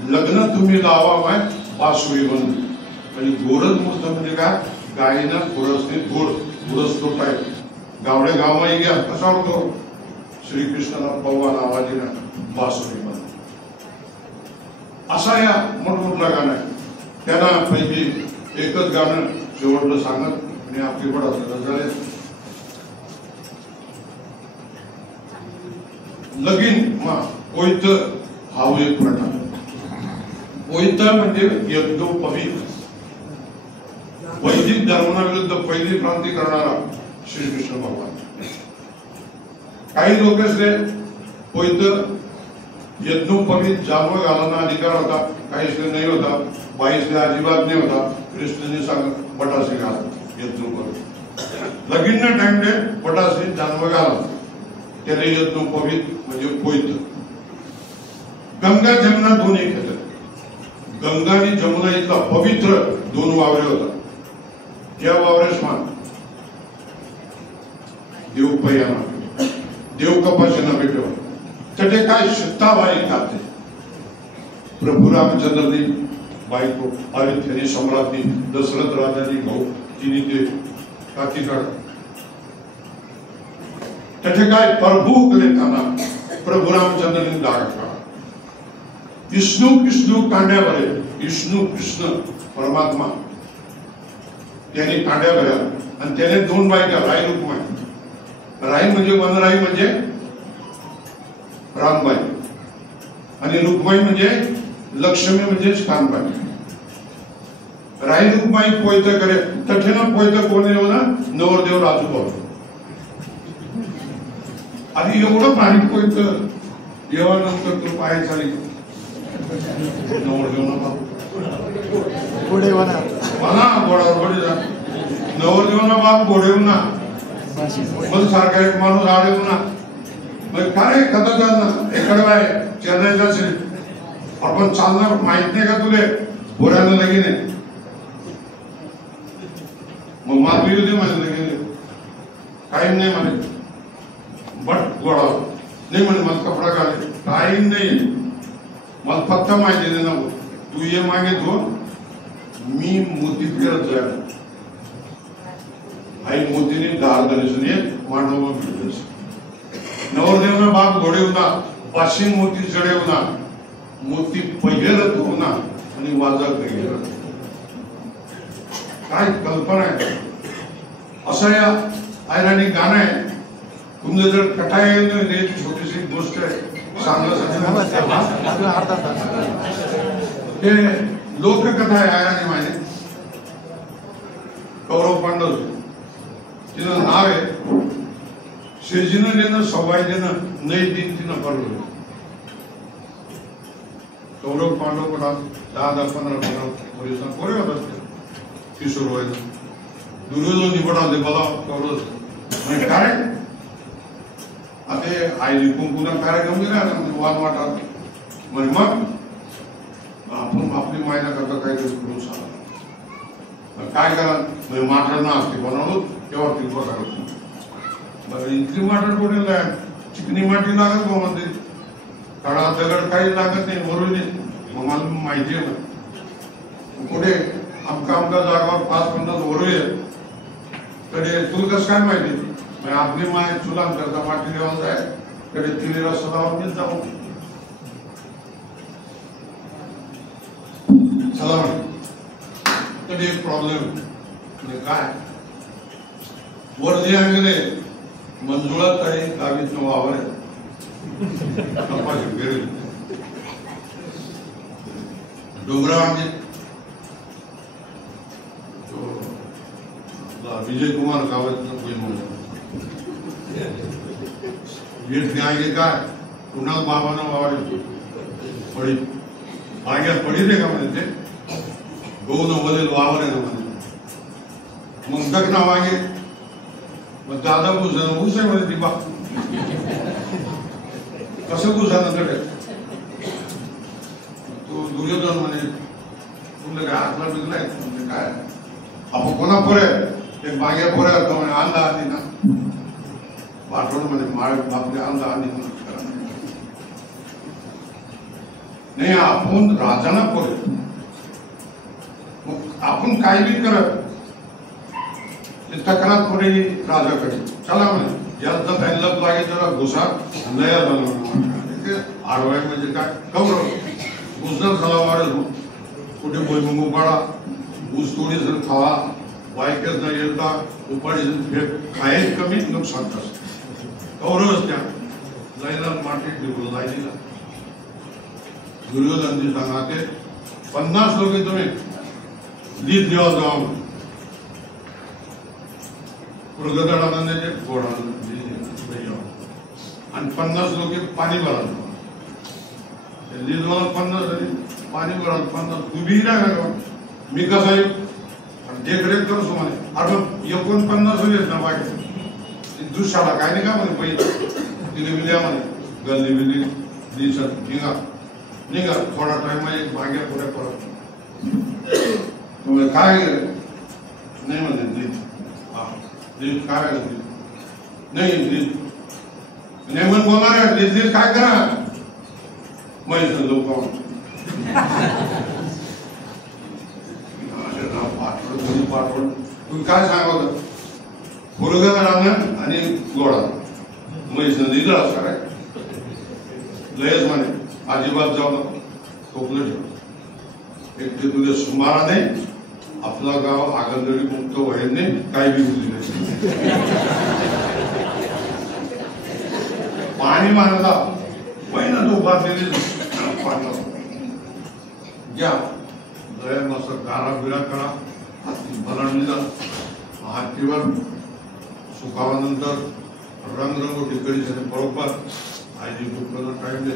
लग्न तुम्ही लावा माय वासुकी बन. आणि गोरज मूर्त म्हणजे काय गायीना थोडसने गोड गुरसतो टाईप गावडे गावमा घ्या कसा होतो श्रीकृष्णाला पवान आवाजीना वासुकी बन. असा या मोठमोठा गाणं आहे. त्यांना पैकी एकच गाणं शेवटलं सांगत आणि आपली पडा झाले. लगीन कोयत हा एक प्रकार. कोयत म्हणजे यज्ञोपवीत वैदिक धर्माविरुद्ध पहिली क्रांती करणारा श्रीकृष्ण भगवान. काही लोक कोयत यज्ञोपवीत जानव घालना अधिकार होता, काहीसले नाही होता. बाईसले अजिबात नाही होता. कृष्णने सांग बटासे घाल यज्ञोपवीत. लगीनना टाइमले बटासे जानव घाला त्याला यज्ञोपवीत म्हणजे कोयत. गंगा जमुना दोन्ही खेळतात. गंगा आणि जमुना इतका पवित्र 2 वावरे होतात. त्या वावरेसमान देव पैयाना देव कपाशीना भेटो त्याचे काय सीताबाई खाते. प्रभू रामचंद्रनी बायको अयोध्येने सम्राटनी दशरथ राजानी भाऊ तिने ते काकीकाळ त्याचे काय प्रभू लेखाना प्रभू रामचंद्रनी दाग काढा. विष्णू कृष्ण कांड्यावर विष्णू कृष्ण परमात्मा त्याने कांड्या भरल्या आणि त्याने 2 बायका राई रुक्माई. राई म्हणजे वनराई म्हणजे रामबाई आणि रुक्माई म्हणजे लक्ष्मी म्हणजे कानबाई. राई रुक्माई पोयत करे तठेना पोयत कोणी ना नवरदेव राजू भाऊ. आधी एवढं पाणी पोयत येवानंतर तो पाय झाली नवरदेव ना पुढे वना गोडा गोडी जा नवरदेवांना बाप घोडेव ना मग सारखा एक माणूस आडेव ना मग काय कथा चालणार एकडे बाय चेन्नईचा असेल आपण चालणार माहित नाही का तुले घोड्याला लगीन आहे मग मारली होती माझ्या लगीन काही नाही म्हणे बट घोडा नाही म्हणे मला कपडा घाले काही नाही मला फक्त माहिती दे ना तू ये मागे तो मी मोती फिरत जाईल आई मोतीने दार दर्शन येत मांडव फिरत नवरदेवना बाप घोडेव ना पाचशे मोती चढेव ना मोती पहिरत हो ना आणि वाजत गेलं काय कल्पना आहे असं या आयराणी गाणं आहे तुमचं जर कथा येईल छोटीशी गोष्ट आहे हे लोककथा आहे आयराणी माहिती कौरव पांडव तिचं नाव आहे शेजीनं लेणं सवाईनं नाही दिन तिनं पडलं कौरव पांडव पण 10-15 पोलिसांना पोरे होतात किशोर व्हायचं दुर्योधन निवडाले मला कौरव म्हणजे काय आता आई कुंकुना कार्यक्रम दिला वाद वाटात म्हणजे मग आपण आपली मायना करता काहीतरी करू सांगा काय करा म्हणजे माठांना असते बनवलं तेव्हा ती बघा इथली माठण कोणी चिकनी माती लागत बा म्हणते काळा दगड काही लागत नाही वरून मग मला माहिती आहे ना कुठे आमका जागावर 5-50 वरू आहे कडे तुला कसं काय माहिती आपली माय चुलाम करता माटी देवाला जाय कडे तिला सदावर मी जाऊ चला कधी एक प्रॉब्लेम काय वर्धी आंगले मंजुळा काही गावीत वावर आहे डोंगरा आगे विजय कुमार गावात आगे काय कुणाल बाबांना वावडे पडी आग्या पडी रे का म्हणते गहू न वलेल वावर आहे ना म्हणे मग दगना वागे मग दादा घुसानं ऊस आहे म्हणे ती बा कसं घुसानं कडे तो दुर्योधन म्हणे तुला काय हातला बिगलाय म्हणजे काय आपण कोणा पोरे ते मागे पोरे म्हणे अंदा आधी ना पाठवण म्हणे माळ आपले अंदा आधी नाही आपण राजाना पोरे मग आपण काही बी करत तक्रार पुढे राजाकडे चला म्हणे ज्याचा पहिला लागे त्याला घुसा लया झाला आडवाय म्हणजे काय कौरव घुसणार झाला वाढत कुठे भुईमुंग पाडा ऊस तोडी जर खावा वायकच न येता उपाडी फेक काही कमी नुकसान असत कौरवच त्या लयला माटी ठेवलं लायला दुर्योधनजी सांगा ते 50 लोक तुम्ही लीद देवा जावा मृगदळानंदाचे घोडा आणि 50 लोक पाणी भरा लीद मला 50 झाली पाणी भरा 50 तुम्ही नाही मी कसा येऊ देखरेख करू म्हणे अरे 49 होईल ना बाकी दुसऱ्याला काय नाही का म्हणे पहिले तिने विद्या म्हणे गल्ली बिल्ली दिसत निघा थोडा टाइम मागे पुढे परत काय नाही म्हणे काय नाही नेमन बोलणार आहे काय करा माहित लोक पाठवण तुम्ही काय सांगत मुलगा राहणं आणि गोडा म्हैस नदी असं काय लयच म्हणे अजिबात जाऊ नको खोकलं एक ते तुझ्या सुमारा नाही आपला गाव आगंदडी मुक्त व्हायला नाही काही बी बोलली नाही पाणी मानला पहिला तो बांधलेली घ्या लय मस्त गारा बिरा करा हाती बलांडीला हातीवर सुकावानंतर रंगरंगोटी कडी बरोबर आईची दुःख टाइम दे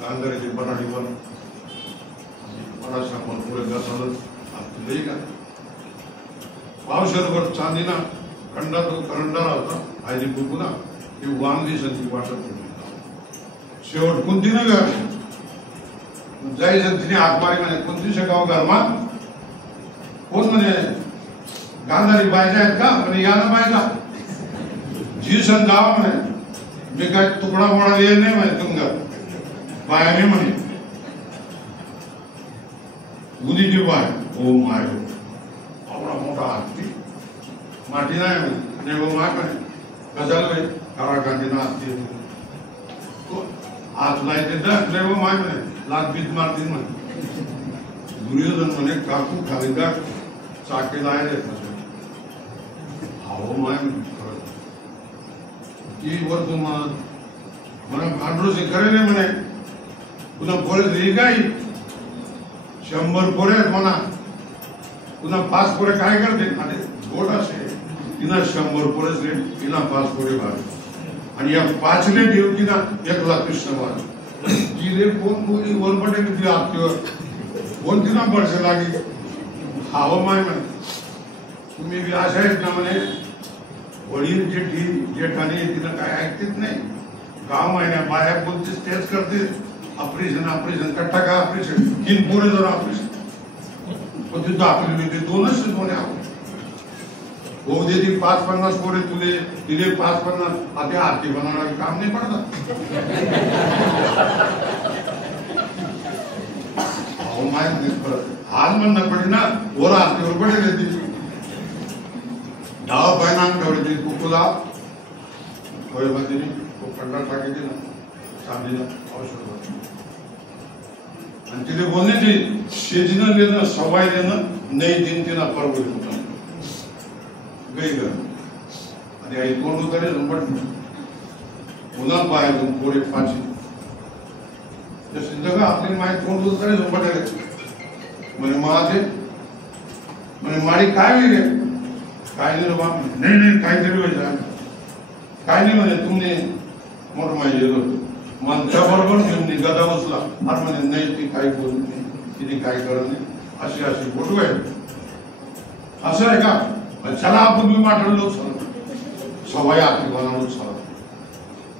गांधारीची बनाडीवर बराचसा पण पुढे घासाल का पावशेरभर चांदीना खंडात करंडारा होता आयदी बुकुना ती वांगली संधी वाटत शेवट कोणती ना घर जायचं तिने हाक मारी म्हणे कोणती शेगाव घरमात कोण म्हणे गांधारी बायजा आहेत का म्हणे या ना बायजा जी सण जावा म्हणे मी काय तुकडा मोडा येईल नाही म्हणे तुमच्या बायाने म्हणे उदीची बाय ओ माय आवडा मोठा हत्ती माटी नाही म्हणे वो माय म्हणे कशाला बाई कारा गांधीना हत्ती हात लायते तर वो माय म्हणे लाख बीत मारतील म्हणे दुर्योधन म्हणे काकू खाली का चाके लायले हाव माय की वर तुम्हाला भांडरोशी करेल म्हणे पुन्हा पोरे दिली काही 100 पोरे आहेत म्हणा पुन्हा 5 पोरे काय करते आणि गोड असे तिनं 100 पोरेच रेट तिनं 5 पोरे भार आणि या 5 रेट येऊ की ना 1 लाख कृष्ण भार जिले कोण बोली वर पटे किती आपल्यावर कोण तिनं पडसे लागी हाव माय म्हणे तुम्ही बी अशा आहेत ना म्हणे वडील जेठाणी तिनं काय ऐकतेच नाही गाव महिन्या बाया बोलतेच तेच करते ऑपरेशन कट्टा का ऑपरेशन 3 पोरे जर ऑपरेशन पण तिथं आपले ते 2च कोणी हो दे ती 5-50 पोरे तुले तिथे 5-50 आता आरती बनवणार काम नाही पडत हाल म्हणणं पडे ना वर आरतीवर पडेल ती डावा पायना ठेवली कुकुला होळीमध्ये खंडा टाकायची ना चांदीला औषध आणि तिथे बोलण्याची शेतीनं देणं सवाय देणं नाही देणं तिला परवडत होतं गई घर आणि आई तोंड उतारे झंपट पुन्हा बाहेर पोरे फाशी जसं आपली माहिती तोंड उतारे झंपट म्हणे महादेव म्हणे माडी काय वेगळे काय नाही बाबा नाही काहीतरी व्हायचं काय नाही म्हणे तुम्ही मोठ माहिती येत होतो माणसा बरोबर घेऊन गदा बसला आणि म्हणे नाही ती काही बोलत नाही तिने काय करत नाही अशी फोटो आहे असं आहे का चला आपण मी माठवलो सवय आपली बनवलो सवय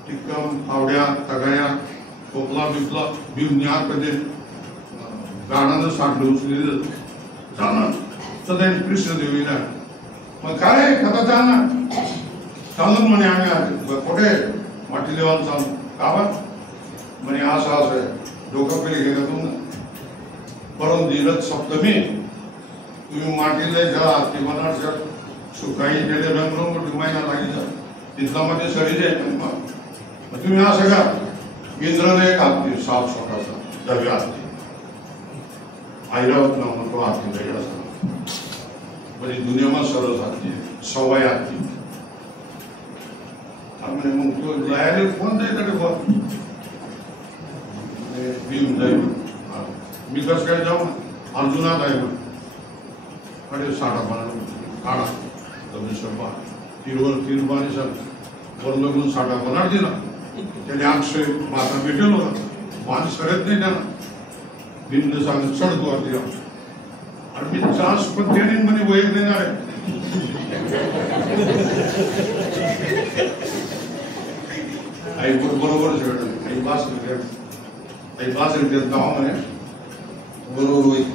टिक्कम फावड्या तगाया खोकला बिकला बिवण्या कधी गाण्यानं साठलं उचलेलं जाणं सदैव कृष्ण देवीला मग काय कथा चालणार चालून म्हणे आम्ही कुठे माटी देवाला चालू का म्हणे असं आहे डोकं पेले गेलं तुम्ही परम दिलत सप्तमी तुम्ही माटीला जा ती बनारच्या सुकाई गेले रंगरंग महिना लागेल तिथला मध्ये सरी जाय तुम्ही असं का इंद्रने एक हाती साप स्वतःचा डब्या हाती ऐरावत ना म्हणतो हाती वेगळा म्हणजे दुनियाમાં સરસ હાથી સવાય હાથી આપણે હું તો લાયરે ફોન દે તને બોલ ભીમ જાય मी कसं काय जाऊ अर्जुनात आहे अरे साडा बारा काढा तुम्ही शंभा तिरुवारी सर वर लगून साडा बनार दिला त्याने अक्षय माता भेटेल होता मान सरत नाही त्याला भीमने सांगत चढतो आधी आणि मी चास पण त्याने म्हणे वैर देणार आहे आई बरोबर आई बास गाव म्हणे बरोबर होईल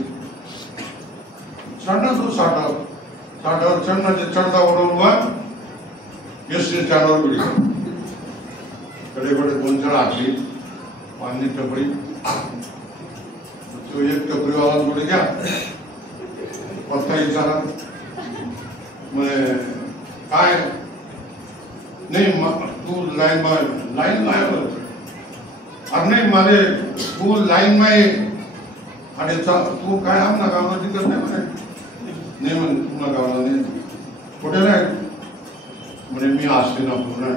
चढना तो साठावर चढण्याचे चढता बरोबर यश चारावर बिडी कडेकडे 2-4 आटली पाणी टपरी तो एक टपरीवाला पुढे घ्या पत्ता विचारा काय नाही तू लाईन लाईन अरे नाही माझे तू लाईन माय आणि तू काय आमना गावाला तिकड नाही म्हणे म्हणे तुला गावाला नाही कुठे नाही म्हणे मी हस्तिनापूर नाही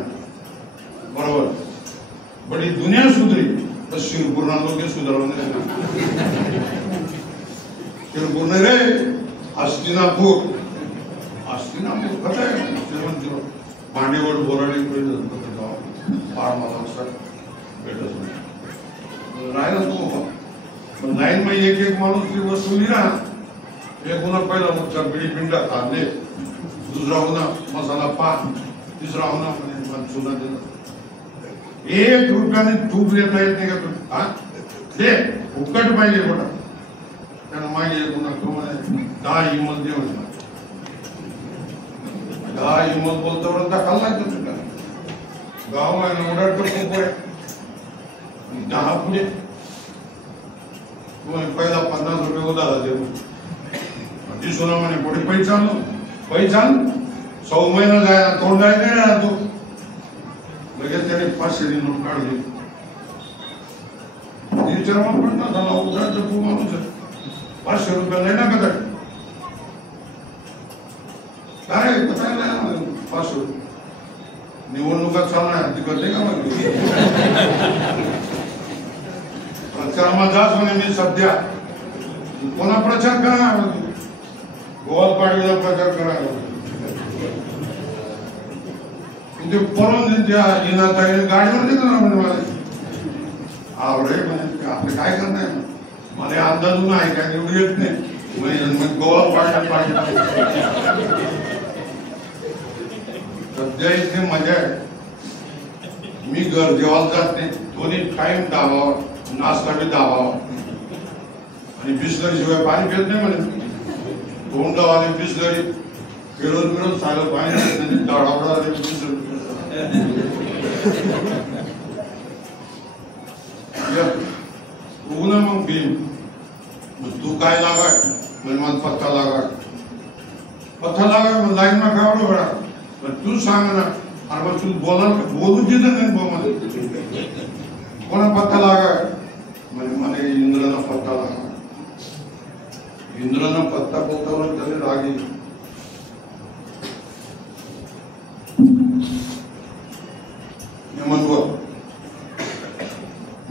बरोबर पण ही दुनिया सुधरी तर शिरपूरना लोक सुधारलं नाही शिरपूर नाही रे हस्तिनापूर कसं आहे मांडीवर बोराडी फार मला भेटत नाही राहिला तो लाईन मध्ये एक माणूस ती वस्तू लिहा एक गुन्हा पहिला मुठचा बिडी पिंडा खाल्ले, दुसरा गुन्हा मसाला पान, तिसरा गुन्हा म्हणजे चुना दिला. 1 रुपयाने तूप देता येत नाही का तू? हा दे फुकट पाहिजे बघा. त्यानं मागे गुन्हा कमाय 10 इमल दे म्हणला. 10 इमल बोलतो खाल्ला तुझं का गाव आहे उडाट खूप आहे. 10 पुढे पहिला 50 रुपये उधारा दे. सोना म्हणे पुढे पैसा 100 महिना जायला तोंड जायचं ना तो. लगेच त्याने 500 नोट काढली. विचार पण ना झाला उधार तू माणूस 500 रुपये नाही ना कदा काय कसा नाही 500 निवडणुका चालणार तिकड नाही का मग प्रचारामध्ये जाच म्हणे मी सध्या कोणा प्रचार करणार गोवालपाडीला प्रचार करायला म्हणजे पळून त्या जिनाताईने गाडीवर दिलं ना म्हणजे मला आवडे म्हणजे आपलं काय करणार मला अंदाज नाही काय निवडून येत नाही म्हणजे गोवालपाडीला पाहिजे. सध्या इथे मजा आहे. मी घर जेवायला जात नाही. दोन्ही टाइम दाबावा नाश्ता बी दाबावा आणि बिस्लरी शिवाय पाणी पित नाही म्हणे. तोंडावाले बिस्लरी फिरून फिरून सायला पाणी दाडावडा ना मग भीम तू काय लागाय म्हणजे मला पत्ता लागाय लाईन मा काय बरोबर पण तू सांग ना. अरे मग तू बोलू देत नाही मला कोणा पत्ता लागाय म्हणजे मला इंद्राला पत्ता लागा. इंद्रानं पत्ता बोलताना त्याने राग येईल.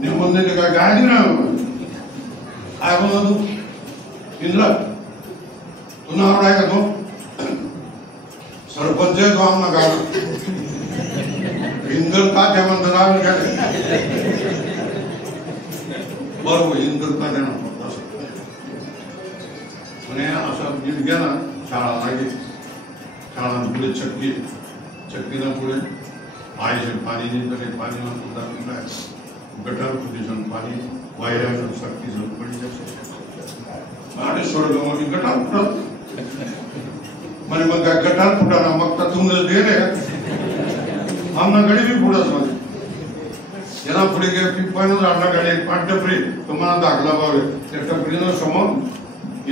नेमन नाही काय गाडी ना काय बोलला तू इंद्र तू नाव आहे का तो सरपंच आहे तो आम्हाला गाव इंद्र का त्या म्हणतात राग काय बरोबर इंद्र का त्या म्हणे असं नीट घ्या ना शाळा लागेल. शाळा पुढे चक्कीला पुढे आईचे पाणी निघते पाणी सुद्धा गटार कुठे पाणी वायऱ्या सक्ती आणि सोडलं मग गटार फुटत म्हणे मग काय गटार फुटाना मग तर तुम्ही दे रे आमना गडी बी फुटत मध्ये याला पुढे गे पिंपायनं जाडला गाडी पाठ टपरी तुम्हाला दाखला पावे त्या टपरीनं समोर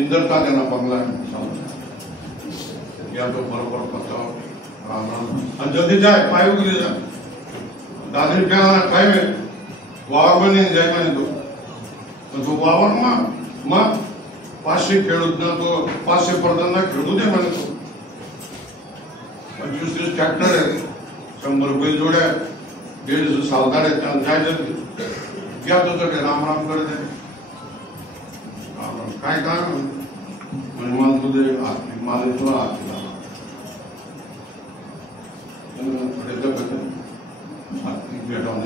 इंदरता त्यांना बंगला या तो बरोबर पत्ता आणि जल्दी जाय पाय उगली जा दादरी प्याला टाइम आहे वावर बने जाय म्हणे तो वावर मग 500 खेळूत ना तो 500 पडताना खेळू दे म्हणे तो 25-30 ट्रॅक्टर आहे 100 रुपये जोड्या 150 सावकार आहेत त्यांना जायचं घ्या तो राम करत आहे. काय काय म्हणजे मला तुझे मला तुला हात भेटावं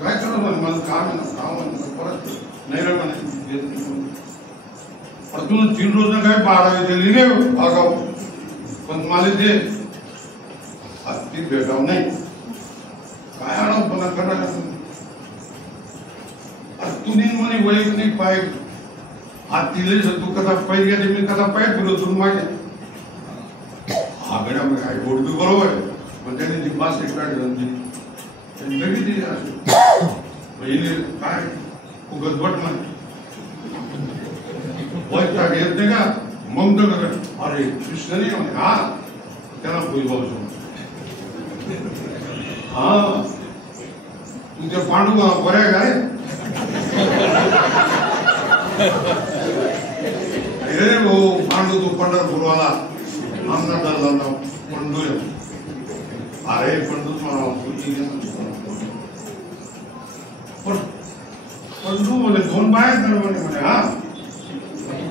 काय करत मला काम आहे ना काम परत नाही रे म्हणे पण तू 3 रोज काय 12 दिली रे आगाव पण मला ते ती भेटावं नाही काय आणावं पण करायला तू म्हणे वैक नाही पाय हात दिले तू कसा पाय गेले मी कसा पाय तुला तुम्ही मागे हा गड्या काय गोड बी बरोबर आहे पण त्याने ती 5 काढली नवी दिली असे काय गजबट म्हणे वैताग येत नाही का मग तर अरे कृष्ण नाही म्हणे हा त्याला पोई भाऊ हा तुझ्या पांडू बऱ्या काय अरे भाऊ पांडू तू पंढरपूरवाला आमना दरला पंडू अरे पंडूच पंडू म्हणे 2 बाय म्हणे हा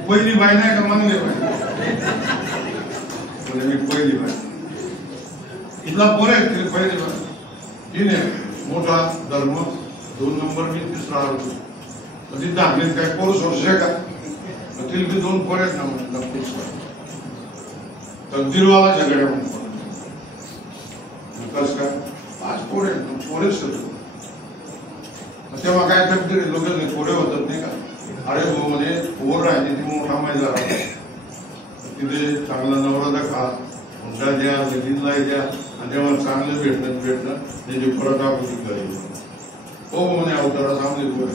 पहिली बाय नाही का मानले म्हणजे मी पहिली बाय इथला पोर आहे पहिली बाय तिने मोठा धर्म 2 नंबर मी 3रा म्हणजे दाखले काय पोर सोडशे का होतील की 2 पोर आहेत ना म्हणलं तकदीरवाला झगड्या म्हणून कसं काय 5 पोर आहेत पोरेच तेव्हा काय तकदीर लोक पोरे होतात नाही का अरे हो म्हणे पोर राहायची ती मोठा मैदान तिथे चांगला नवरा दाखवा हुंडा द्या लगीनला द्या आणि तेव्हा चांगलं भेटणं त्याची परत आपण करेल हो म्हणे अवतारा चांगले पोर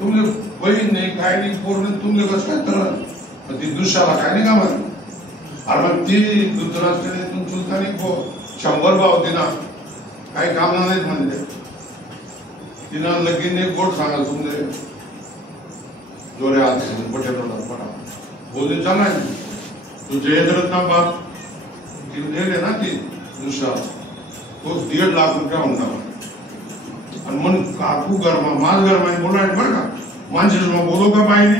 तुमले बहीण नाही काय नाही पोर नाही तुमले कसं काय तर ती दुसऱ्याला काय नाही का म्हणे अरे मग ती धृतराष्ट्राने तुमचं नाही 100 भाव दिना काही काम नाहीत म्हणजे तिनं लगीन नाही गोड सांगाल तुमले जोरे हात पटेला पडा बोलून चालणार तू जयद्रत्ना बाप तिने ना ती दुसरा तो 1.5 लाख रुपया होणार आणि मग काकू गरमा माझ गरमा बोला बरं का माणसे बोलो का पाहिजे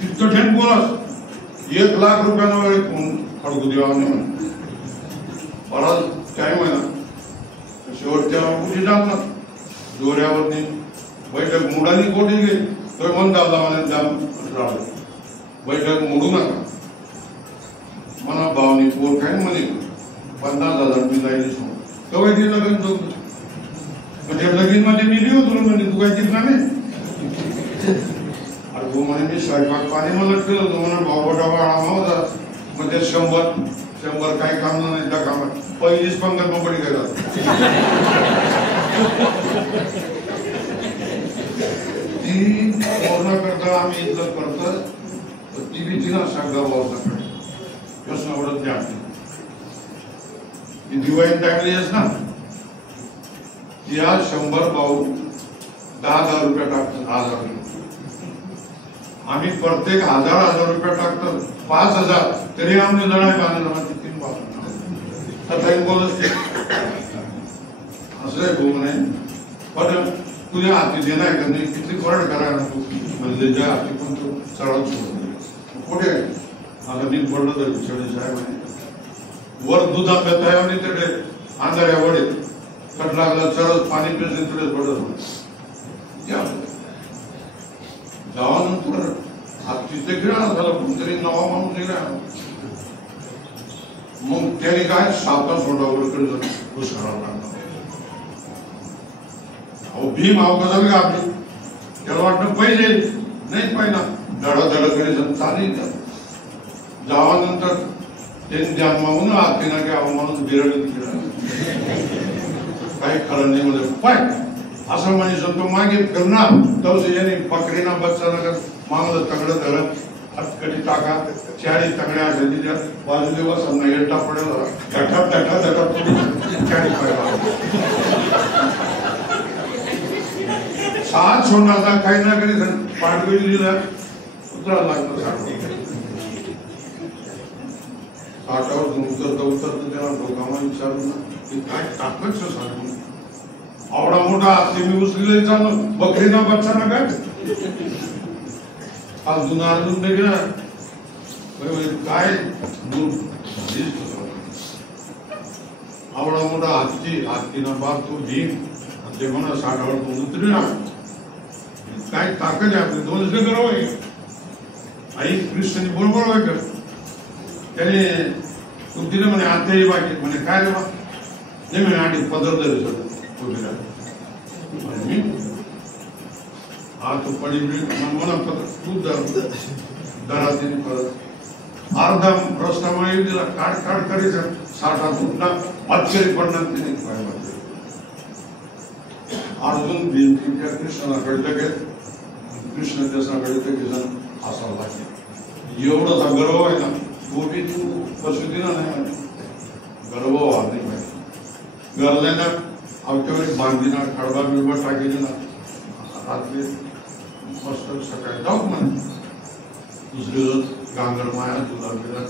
तितकं ठेन बोलास 1 लाख रुपयानं वेळ खडकू देवा म्हण परत काय म्हणा शेवटच्या कुठे टाकणार दोऱ्यावरनी बैठक मुडानी कोटी घे तर मन दाबला मला जाम राहतो बैठक मोडू नका मला भावनी पोर काय म्हणे 50,000 मी जाईल तेव्हा ती लगन तो म्हणजे लगीन मध्ये मी लिहू तुला म्हणजे तू काय कितना नाही अरे तू म्हणे मी स्वयंपाक पाणी मला केलं होतं म्हणून भावटा वाळा होता मग ते 100 काही काम नाही त्या कामात पहिलीच पंगत मोकळी गेला ती पूर्ण करता आम्ही इथलं करतो ती बी तिला सांगा भाऊ प्रश्न आवडत द्या ती दिवाळी टाकली आहेस ना ती आज 100 भाऊ 10,000 रुपये टाकतो 10,000 रुपये आम्ही प्रत्येक 1,000 रुपये टाकतो 5,000 तरी आम्ही लढाई बांधला 3 पासून बोलत असं आहे भाऊ म्हणे पण तुझ्या हाती देणार का नाही किती करड करायला तू म्हणजे ज्या हाती पण तू चढवत कुठे आता नीट पडलं तर साहेब वर दुधा पेता आणि तिकडे अंधाऱ्या वडे कट लागला चढत पाणी पिळते तिकडे पडत जावानंतर तिथे गिळा झालं कोणतरी नवा माणूस गिळा मग त्याने काय 7 सोंडावर खुश करावं लागला अहो भीम अहो कसं का आपली त्याला वाटतं पाहिजे नाही पाहिला धडा करे चालेल जावानंतर त्यांनी जन्माहून आरतीना की अहो माणूस बिरडत काही खरं नाही मध्ये पाय असं म्हणजे तो मागे फिरणार तवस याने पकडीना बच्चा नगर मागलं तगडं धरत हातकडी टाका 40 तगड्या दिल्या बाजूले बसना एटा पडेल धटा सात सोडण्याचा काही ना काही पाठवली दिला उतरायला लागतं साठावर उतरत त्याला लोकांना विचारून काय टाकच सांगून आवडा मोठा हाती मी उचलेले चालू बकरीना बच्चा ना काय अजून काय आवडा मोठा हातीना बाप तो भीम ते म्हणा साठावर उतरी ना काय ताकद आहे आपली 2 करावं आहे आई कृष्णाने बरोबर वाईट त्याने तुमची म्हणे आत्याही बाकी म्हणे काय रे बा नाही म्हणे आणि पदर तरी मी हा तो पडी म्हणा पदर तू दरात परत अर्धा रस्त्यामुळे दिला काढ करायचं 60 तुटला आश्चर्य पडणार तिने अर्जुन भीमच्या कृष्णाकडे लगेच कृष्ण त्याच्याकडे लगेच असावं लागेल एवढाचा गर्व आहे ना तो बी तू पशु दिला नाही गर्व व्हा नाही पाहिजे गरल्याना आमच्या वेळी बांधीना खडबा बिडबा टाकेली ना रात्री मस्त सकाळी जाऊ म्हणे दुसरी रोज गांगर माया तुला गेला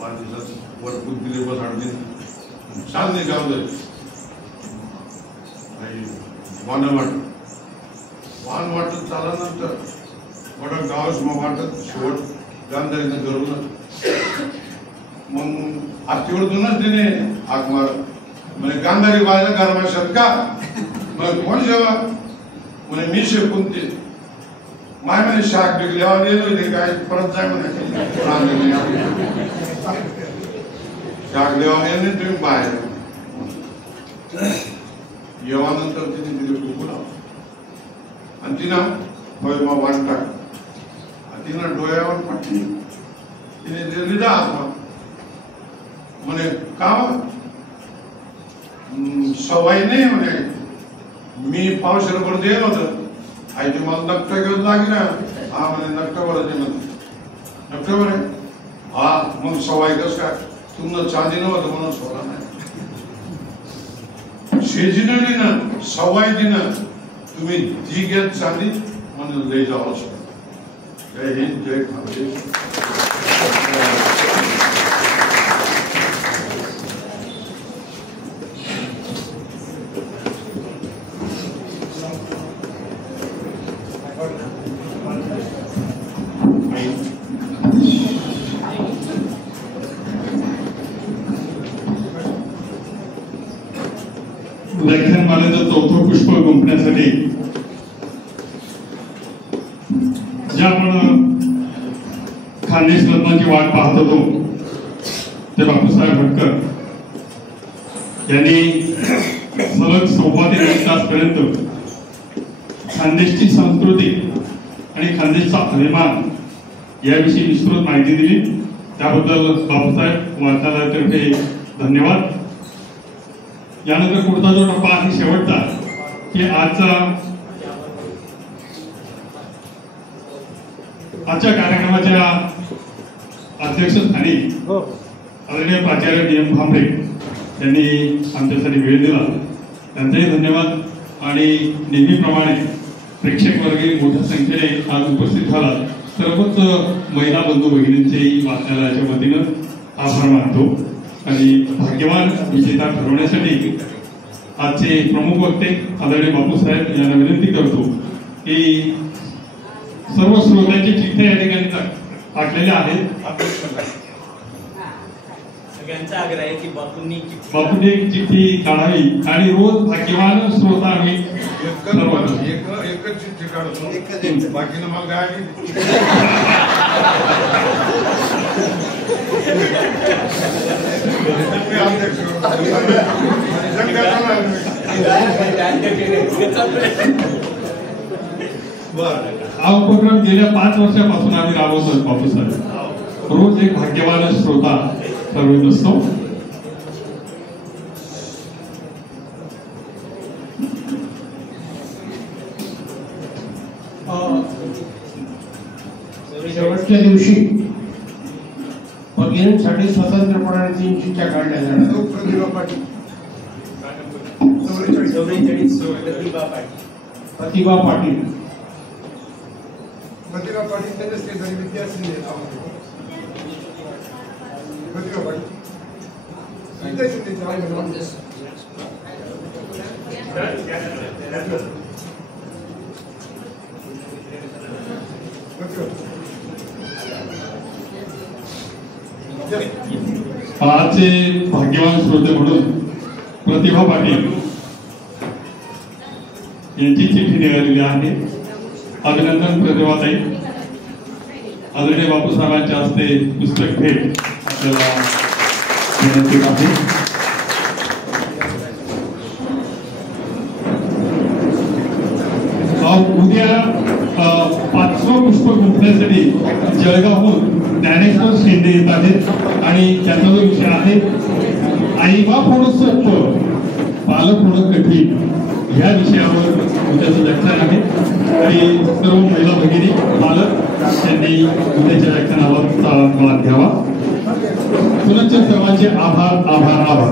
बांधीचा वर बुद्धी बस अडली छान नाही गाव जाईल वान वाटत चालल्यानंतर मोठा गावच मग वाटत शेवट गांधारीनं घरून मग आरतीवरतूनच तिने हाक मार म्हणजे गांधारी बायला गरमाशात का मग कोण जेव्हा म्हणे मी शेकून ते माय म्हणे शाक बिगल्यावर येईल काय परत जाय म्हणे शाक देवाने येईल तुम्ही बाहेर येवानंतर तिने तिथे कुकुला आणि तिनं होय मग वाटता तिनं डोळ्यावर पटली तिने दिली जा म्हणे का सवय नाही म्हणे मी पावशेरभर देईल होतं आई ते मला नक्ट घेऊन लागे ना हा म्हणे नक्ट बरं ते म्हणते नक्ट बरं हा मग सवय कस काय तुमनं चांदी नव्हतं म्हणून सोडा नाही शेजीनं दिनं सवय दिनं तुम्ही ती घेत चांदी म्हणून लई जावं असं जय हिंद जय खानदेश व्याख्यानमालेचं चौथं पुष्प गुंफण्यासाठी ज्या आपण खानदेश रत्नाची वाट पाहत होतो ते बापूसाहेब भटकर यांनी सलग 1.25 ते 1 तासपर्यंत खानदेशची संस्कृती आणि खानदेशचा अभिमान याविषयी विस्तृत माहिती दिली. त्याबद्दल बापूसाहेब वाचनालयातर्फे धन्यवाद. यानंतर पुढचा जो टप्पा आहे शेवटचा की आजच्या कार्यक्रमाच्या अध्यक्षस्थानी आदरणीय प्राचार्य DM भांबरे यांनी आमच्यासाठी वेळ दिला. त्यांचाही धन्यवाद. आणि नेहमीप्रमाणे प्रेक्षक वर्ग मोठ्या संख्येने आज उपस्थित झाला. सर्वच महिला बंधू भगिनींचे वाचनालयाच्या वतीनं आभार मानतो. आणि भाग्यवान विजेता ठरवण्यासाठी आजचे प्रमुख वक्ते आदरणीय बापूसाहेब यांना विनंती करतो की सर्व श्रोत्यांची चिठ्ठ्या या ठिकाणी टाकलेल्या आहेत. सगळ्यांचा आग्रह आहे की बापूंनी एक चिठ्ठी काढावी आणि रोज भाग्यवान श्रोता आम्ही एकच चिठ्ठी काढतो बाकीनं मला काय हा उपक्रम गेल्या 5 वर्षापासून आम्ही राबवतो. बापूसाहेब रोज एक भाग्यवान श्रोता ठरवत असतो. शेवटच्या दिवशी भगिनींसाठी स्वतंत्रपणाने 3 चिठ्ठ्या काढल्या जाणार. प्रतिभा पाटील त्यांच्या विद्यार्थी आजचे भाग्यवान श्रोते म्हणून प्रतिभा पाटील यांची चिठ्ठी निघालेली आहे. अभिनंदन प्रतिभाताई. आदरणीय बापूसाहेबांच्या हस्ते पुस्तक भेट आपल्याला विनंती आहे. उद्या 5वं पुष्प गुंफण्यासाठी जळगावहून ज्ञानेश्वर शिंदे येत आहेत आणि त्याचा जो विषय आहे आईबाप होणं सोपं पालक होणं कठीण या विषयावर उद्याचं व्याख्यान आहे. आणि सर्व महिला भगिनी पालक त्यांनी उद्याच्या व्याख्यानावर भाग घ्यावा. पुनश्च सर्वांचे आभार आभार आभार.